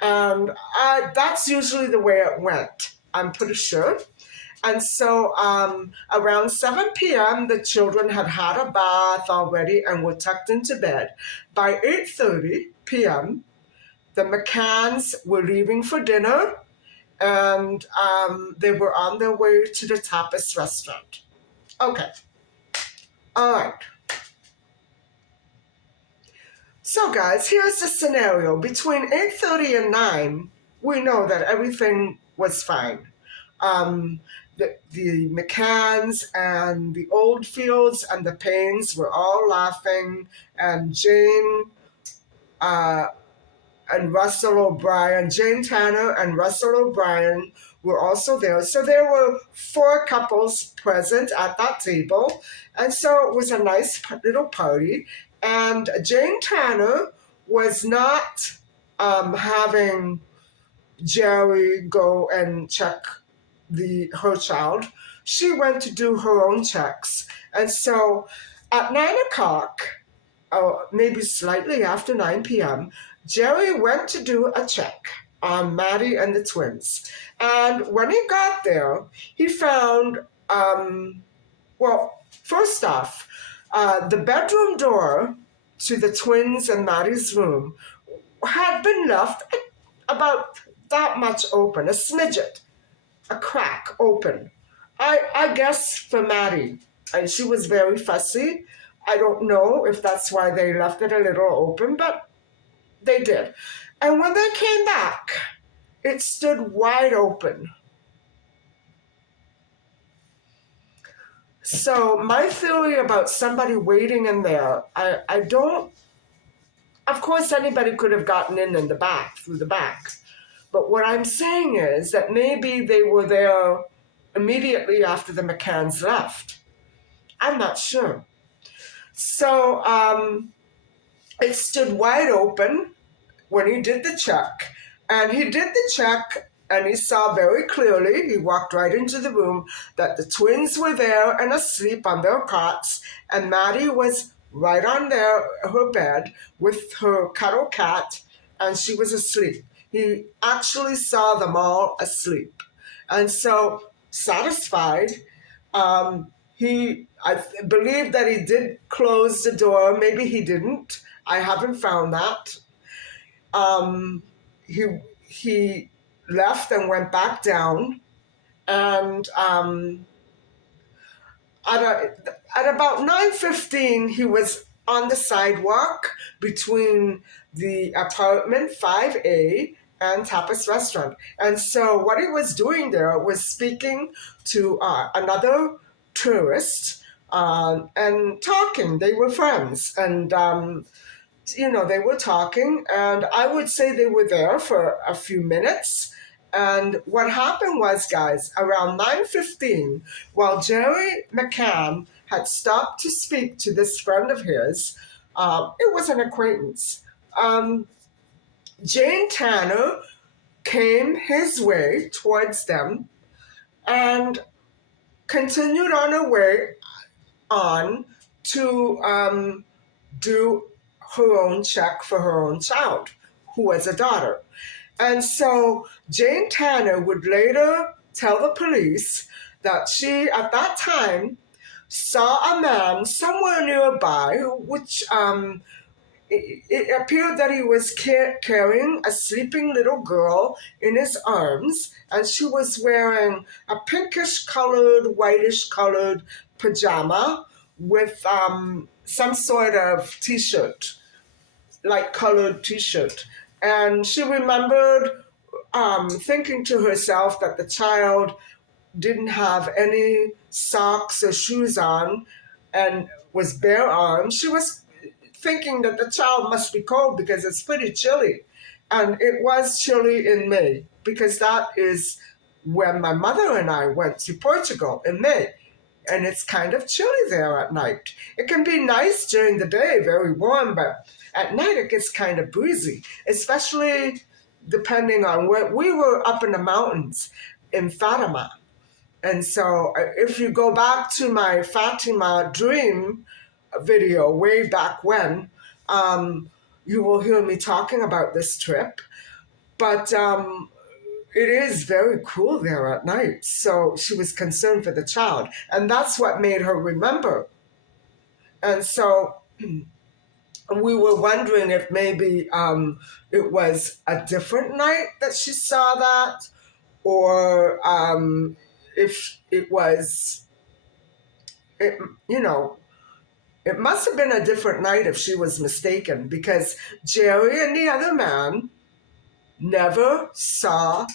And that's usually the way it went, I'm pretty sure. And so around 7 p.m., the children had had a bath already and were tucked into bed. By 8:30 p.m., the McCanns were leaving for dinner, and they were on their way to the tapas restaurant. Okay. All right. So guys, here's the scenario. Between 8:30 and 9, we know that everything was fine. The McCanns and the Oldfields and the Paynes were all laughing, and Jane and Russell O'Brien, Jane Tanner and Russell O'Brien were also there. So there were 4 couples present at that table. And so it was a nice little party. And Jane Tanner was not having Jerry go and check her child. She went to do her own checks. And so at 9 o'clock, maybe slightly after 9 p.m., Jerry went to do a check on Maddie and the twins. And when he got there, he found, first off, the bedroom door to the twins and Maddie's room had been left about that much open, a smidget, a crack open. I guess for Maddie. And she was very fussy. I don't know if that's why they left it a little open, but they did. And when they came back, it stood wide open. So my theory about somebody waiting in there, I don't, of course anybody could have gotten in the back, through the back. But what I'm saying is that maybe they were there immediately after the McCanns left. I'm not sure. So it stood wide open when he did the check. And he did the check, and he saw very clearly, he walked right into the room, that the twins were there and asleep on their cots, and Maddie was right on her bed with her cuddle cat, and she was asleep. He actually saw them all asleep. And so, satisfied, I believe that he did close the door. Maybe he didn't. I haven't found that. He left and went back down. And at about 9:15, he was on the sidewalk between the apartment 5A and Tapas Restaurant. And so what he was doing there was speaking to another tourist and talking. They were friends. And they were talking, and I would say they were there for a few minutes. And what happened was, guys, around 9:15, while Jerry McCann had stopped to speak to this friend of his, it was an acquaintance. Um, Jane Tanner came his way towards them and continued on her way on to do her own check for her own child, who was a daughter. And so Jane Tanner would later tell the police that she, at that time, saw a man somewhere nearby, which it appeared that he was carrying a sleeping little girl in his arms, and she was wearing a pinkish colored, whitish colored pajama with some sort of t-shirt, light colored t-shirt. And she remembered thinking to herself that the child didn't have any socks or shoes on and was bare armed. She was thinking that the child must be cold because it's pretty chilly. And it was chilly in May, because that is when my mother and I went to Portugal in May. And it's kind of chilly there at night. It can be nice during the day, very warm, but at night it gets kind of breezy, especially depending on where we were, up in the mountains in Fatima. And so if you go back to my Fatima dream video way back when, you will hear me talking about this trip. But it is very cool there at night. So she was concerned for the child. And that's what made her remember. And so we were wondering if maybe it was a different night that she saw that, or if it was, it, you know, it must have been a different night if she was mistaken, because Jerry and the other man never saw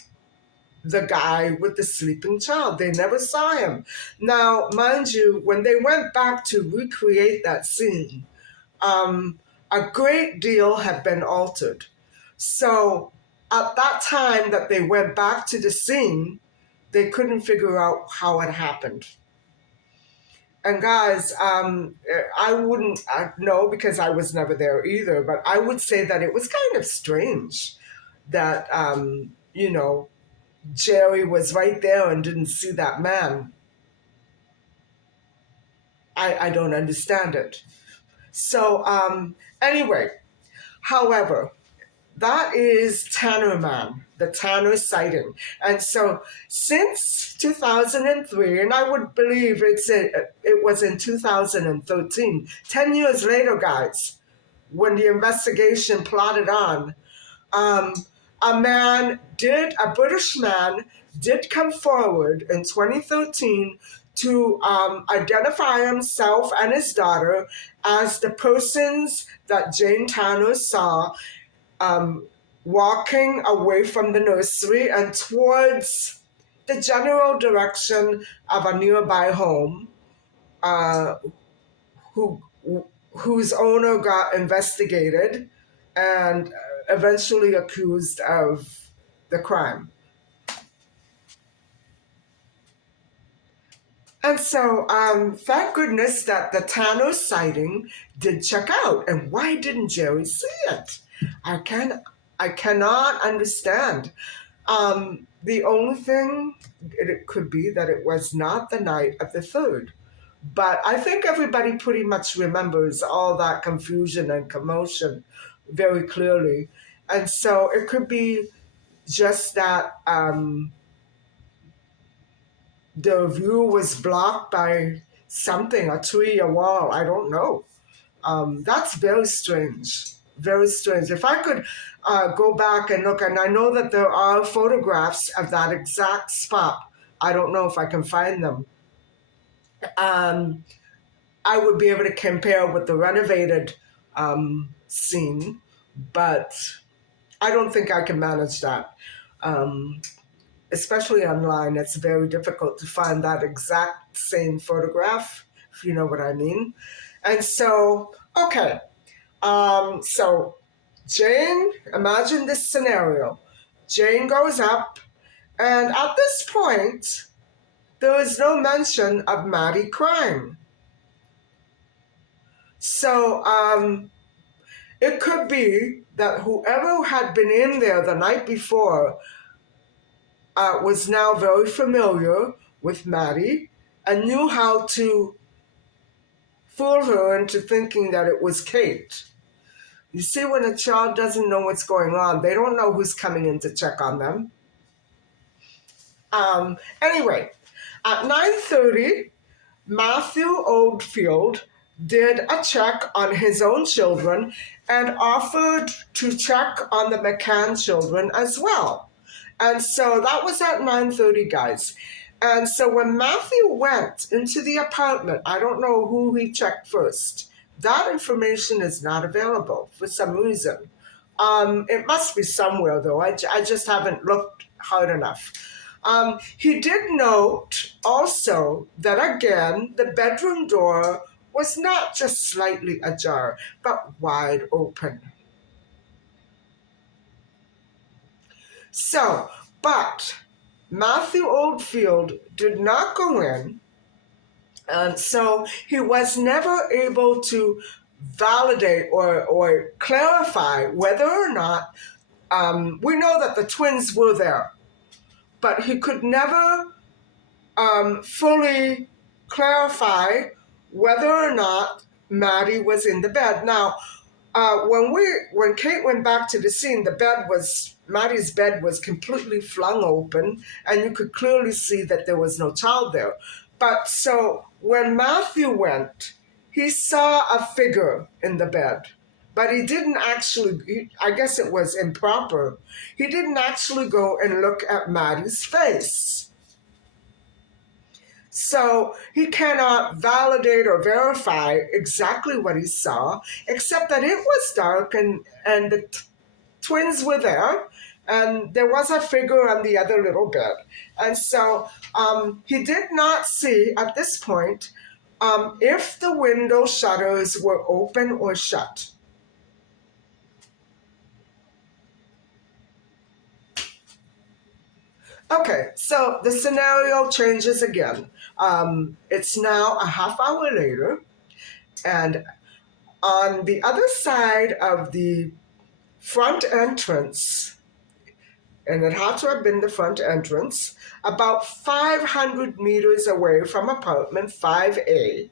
the guy with the sleeping child. They never saw him. Now, mind you, when they went back to recreate that scene, a great deal had been altered. So at that time that they went back to the scene, they couldn't figure out how it happened. And guys, I wouldn't know, because I was never there either, but I would say that it was kind of strange that, Jerry was right there and didn't see that man. I don't understand it. So anyway, however, that is Tanner Man, the Tanner sighting. And so since 2003, and I would believe it was in 2013, 10 years later, guys, when the investigation plodded on, a British man did come forward in 2013 to identify himself and his daughter as the persons that Jane Tanner saw walking away from the nursery and towards the general direction of a nearby home, whose owner got investigated and eventually accused of the crime. And so, thank goodness that the Tanner sighting did check out. And why didn't Jerry see it? I cannot understand. The only thing it could be that it was not the night of the 3rd. But I think everybody pretty much remembers all that confusion and commotion very clearly. And so it could be just that the view was blocked by something, a tree, a wall, I don't know. That's very strange. very strange. If I could go back and look, and I know that there are photographs of that exact spot. I don't know if I can find them. I would be able to compare with the renovated scene, but I don't think I can manage that. Um, Especially online, it's very difficult to find that exact same photograph, if you know what I mean. And so, okay, so Jane, imagine this scenario. Jane goes up, and at this point, there is no mention of Maddie crying. So it could be that whoever had been in there the night before was now very familiar with Maddie and knew how to fool her into thinking that it was Kate. You see, when a child doesn't know what's going on, they don't know who's coming in to check on them. Anyway, at 9:30, Matthew Oldfield did a check on his own children and offered to check on the McCann children as well. And so that was at 9:30, guys. And so when Matthew went into the apartment, I don't know who he checked first. That information is not available for some reason. It must be somewhere, though. I just haven't looked hard enough. He did note also that, again, the bedroom door was not just slightly ajar, but wide open. So, but Matthew Oldfield did not go in, and so he was never able to validate or clarify whether or not we know that the twins were there, but he could never fully clarify whether or not Maddie was in the bed. Now, when Kate went back to the scene, Maddie's bed was completely flung open, and you could clearly see that there was no child there. But so when Matthew went, he saw a figure in the bed, but he didn't actually. I guess it was improper. He didn't actually go and look at Maddie's face. So he cannot validate or verify exactly what he saw, except that it was dark and the twins were there, and there was a figure on the other little bed. And so he did not see at this point if the window shutters were open or shut. Okay, so the scenario changes again. It's now a half hour later, and on the other side of the front entrance, and it had to have been the front entrance, about 500 meters away from apartment 5A,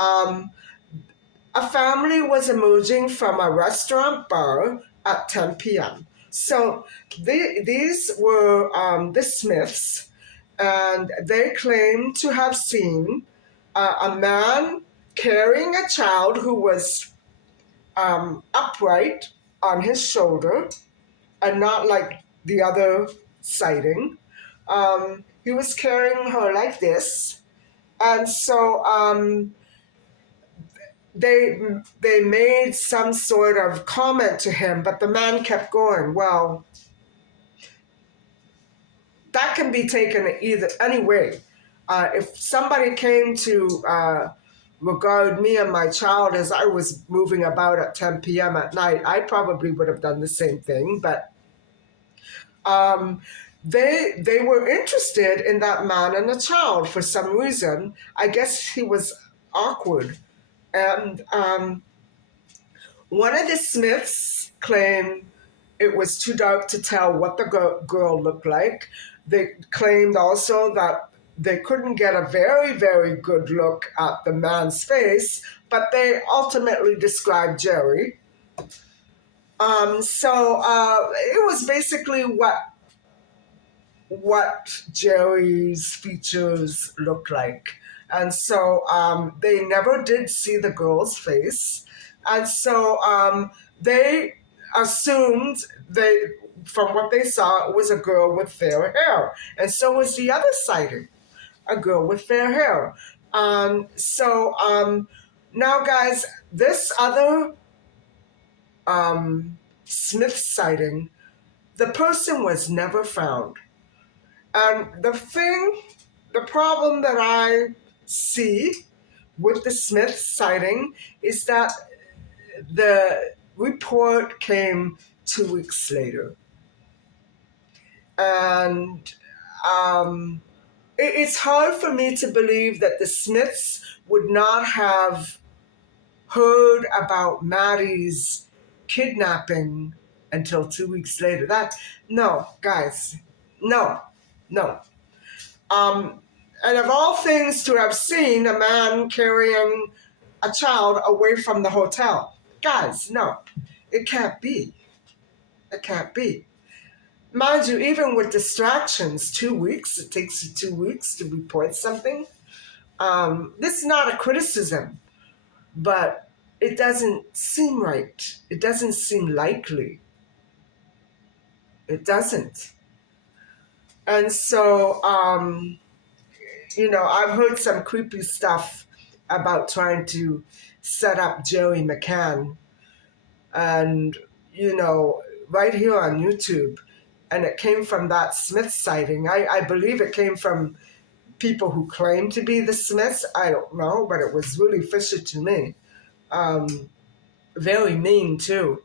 a family was emerging from a restaurant bar at 10 p.m. So these were the Smiths, and they claimed to have seen a man carrying a child who was upright on his shoulder and not like the other sighting. He was carrying her like this. And so they made some sort of comment to him, but the man kept going. Well, that can be taken either any way. If somebody came to regard me and my child as I was moving about at 10 p.m. at night, I probably would have done the same thing. But they were interested in that man and the child for some reason. I guess he was awkward. And one of the Smiths claimed it was too dark to tell what the girl looked like. They claimed also that they couldn't get a very, very good look at the man's face, but they ultimately described Jerry. So it was basically what Jerry's features looked like. And so they never did see the girl's face. And so They assumed from what they saw, it was a girl with fair hair. And so was the other sighting, a girl with fair hair. Now, guys, this other Smith sighting, the person was never found. And the problem that I see with the Smith sighting is that the report came 2 weeks later. And it's hard for me to believe that the Smiths would not have heard about Maddie's kidnapping until 2 weeks later. No, guys, no, no. And of all things, to have seen a man carrying a child away from the hotel. Guys, no, it can't be. It can't be. Mind you, even with distractions, 2 weeks, it takes you 2 weeks to report something. This is not a criticism, but it doesn't seem right. It doesn't seem likely. It doesn't. And so, I've heard some creepy stuff about trying to set up Jerry McCann. And, right here on YouTube. And it came from that Smith sighting. I believe it came from people who claim to be the Smiths. I don't know, but it was really fishy to me. Very mean, too.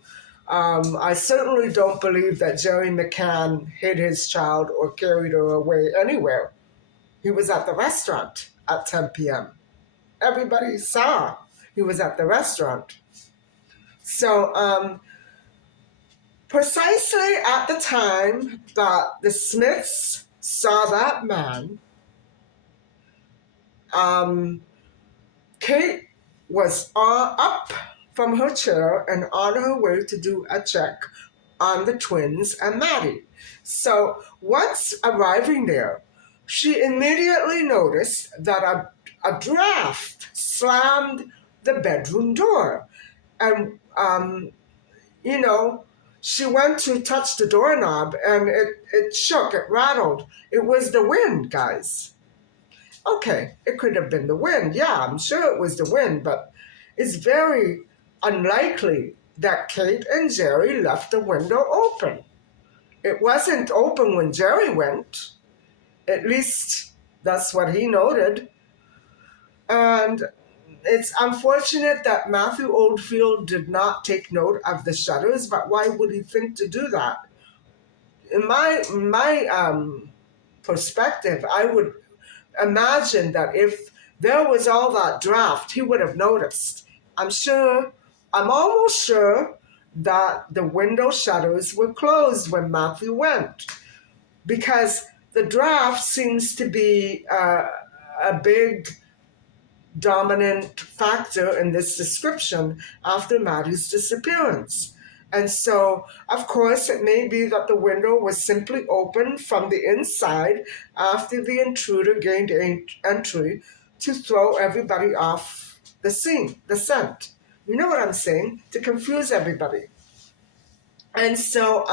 I certainly don't believe that Jerry McCann hid his child or carried her away anywhere. He was at the restaurant at 10 p.m. Everybody saw he was at the restaurant. So, precisely at the time that the Smiths saw that man, Kate was up from her chair and on her way to do a check on the twins and Maddie. So once arriving there, she immediately noticed that a draft slammed the bedroom door. And, she went to touch the doorknob and it shook, it rattled. It was the wind, guys. Okay, it could have been the wind. Yeah, I'm sure it was the wind, but it's very unlikely that Kate and Jerry left the window open. It wasn't open when Jerry went. At least that's what he noted. And it's unfortunate that Matthew Oldfield did not take note of the shutters, but why would he think to do that? In my perspective, I would imagine that if there was all that draft, he would have noticed. I'm almost sure that the window shutters were closed when Matthew went, because the draft seems to be a big dominant factor in this description after Maddie's disappearance. And so, of course, it may be that the window was simply opened from the inside after the intruder gained entry to throw everybody off the scent. You know what I'm saying? To confuse everybody. And so,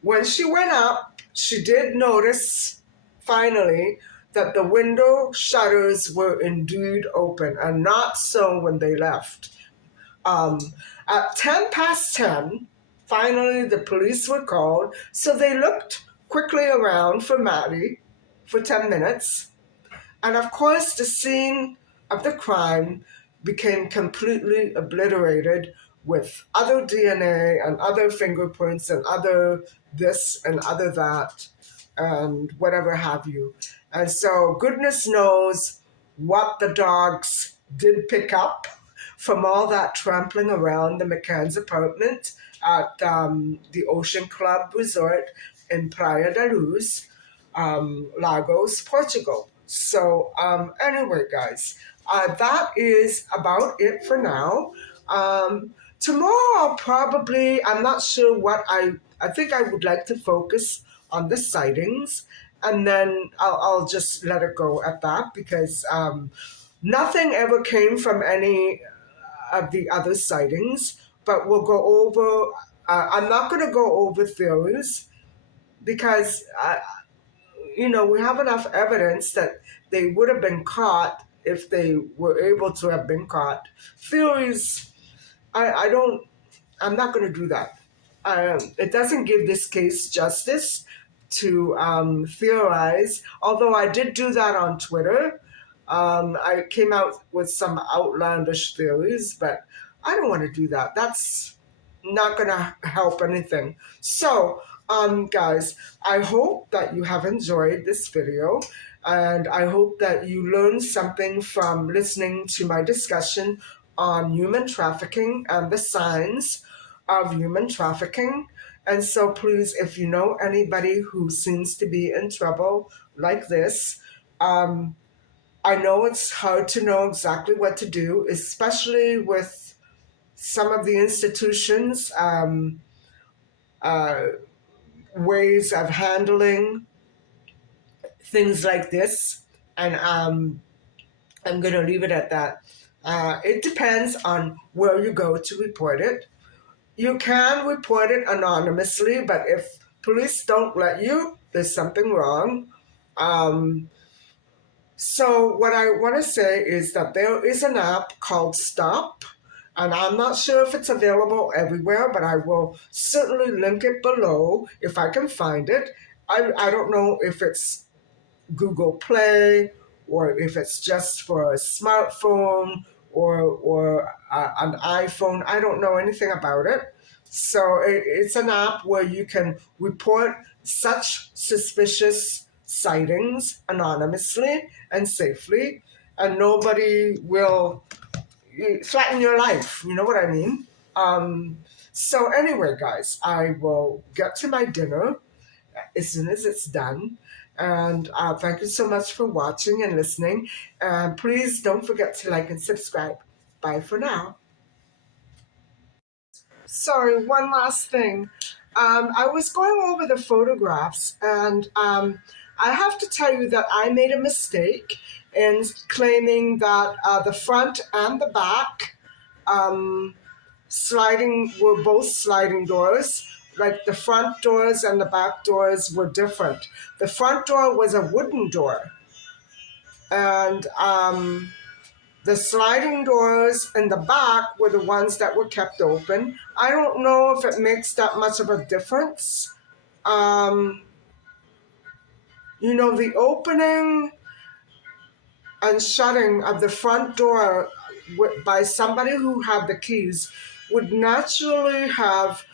when she went up, she did notice, finally, that the window shutters were indeed open, and not so when they left. At 10 past 10, finally the police were called, so they looked quickly around for Maddie for 10 minutes. And of course, the scene of the crime became completely obliterated with other DNA and other fingerprints and other this and other that and whatever have you. And so goodness knows what the dogs did pick up from all that trampling around the McCann's apartment at the Ocean Club Resort in Praia da Luz, Lagos, Portugal. So anyway, guys, that is about it for now. Tomorrow, I'm not sure what I think I would like to focus on the sightings, and then I'll just let it go at that, because nothing ever came from any of the other sightings. but we'll go over. I'm not going to go over theories because we have enough evidence that they would have been caught if they were able to have been caught. Theories, I don't. I'm not going to do that. It doesn't give this case justice to theorize. Although I did do that on Twitter. I came out with some outlandish theories, but I don't want to do that. That's not going to help anything. So, guys, I hope that you have enjoyed this video, and I hope that you learned something from listening to my discussion on human trafficking and the signs of human trafficking. And so, please, if you know anybody who seems to be in trouble like this, I know it's hard to know exactly what to do, especially with some of the institutions' ways of handling things like this. And I'm going to leave it at that. It depends on where you go to report it. You can report it anonymously, but if police don't let you, there's something wrong. So what I want to say is that there is an app called Stop, and I'm not sure if it's available everywhere, but I will certainly link it below if I can find it. I don't know if it's Google Play or if it's just for a smartphone or an iPhone. I don't know anything about it. So it's an app where you can report such suspicious sightings anonymously and safely, and nobody will threaten your life. You know what I mean? So anyway, guys, I will get to my dinner as soon as it's done. And thank you so much for watching and listening. And please don't forget to like and subscribe. Bye for now. Sorry, one last thing. I was going over the photographs, and I have to tell you that I made a mistake in claiming that the front and the back were both sliding doors. Like the front doors and the back doors were different. The front door was a wooden door, and the sliding doors in the back were the ones that were kept open. I don't know if it makes that much of a difference. The opening and shutting of the front door by somebody who had the keys would naturally have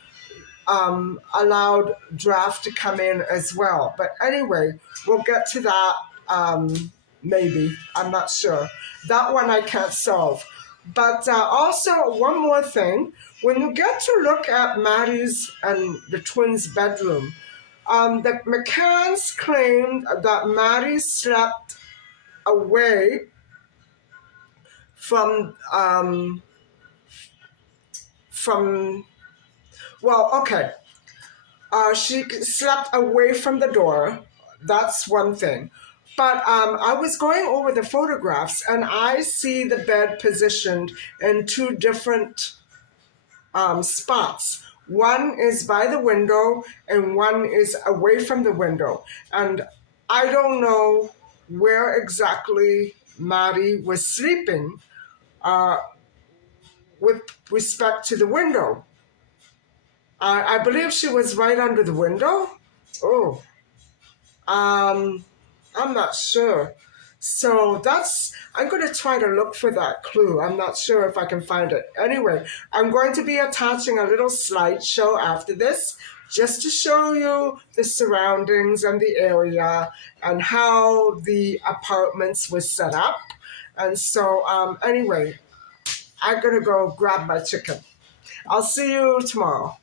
allowed draft to come in as well. But anyway, we'll get to that maybe. I'm not sure. That one I can't solve. But also, one more thing. When you get to look at Maddie's and the twins' bedroom, the McCanns claimed that Maddie slept away from well, okay. She slept away from the door. That's one thing. But I was going over the photographs, and I see the bed positioned in two different spots. One is by the window, and one is away from the window. And I don't know where exactly Maddie was sleeping with respect to the window. I believe she was right under the window. Oh, I'm not sure. So I'm going to try to look for that clue. I'm not sure if I can find it. Anyway, I'm going to be attaching a little slideshow after this just to show you the surroundings and the area and how the apartments were set up. And so, anyway, I'm going to go grab my chicken. I'll see you tomorrow.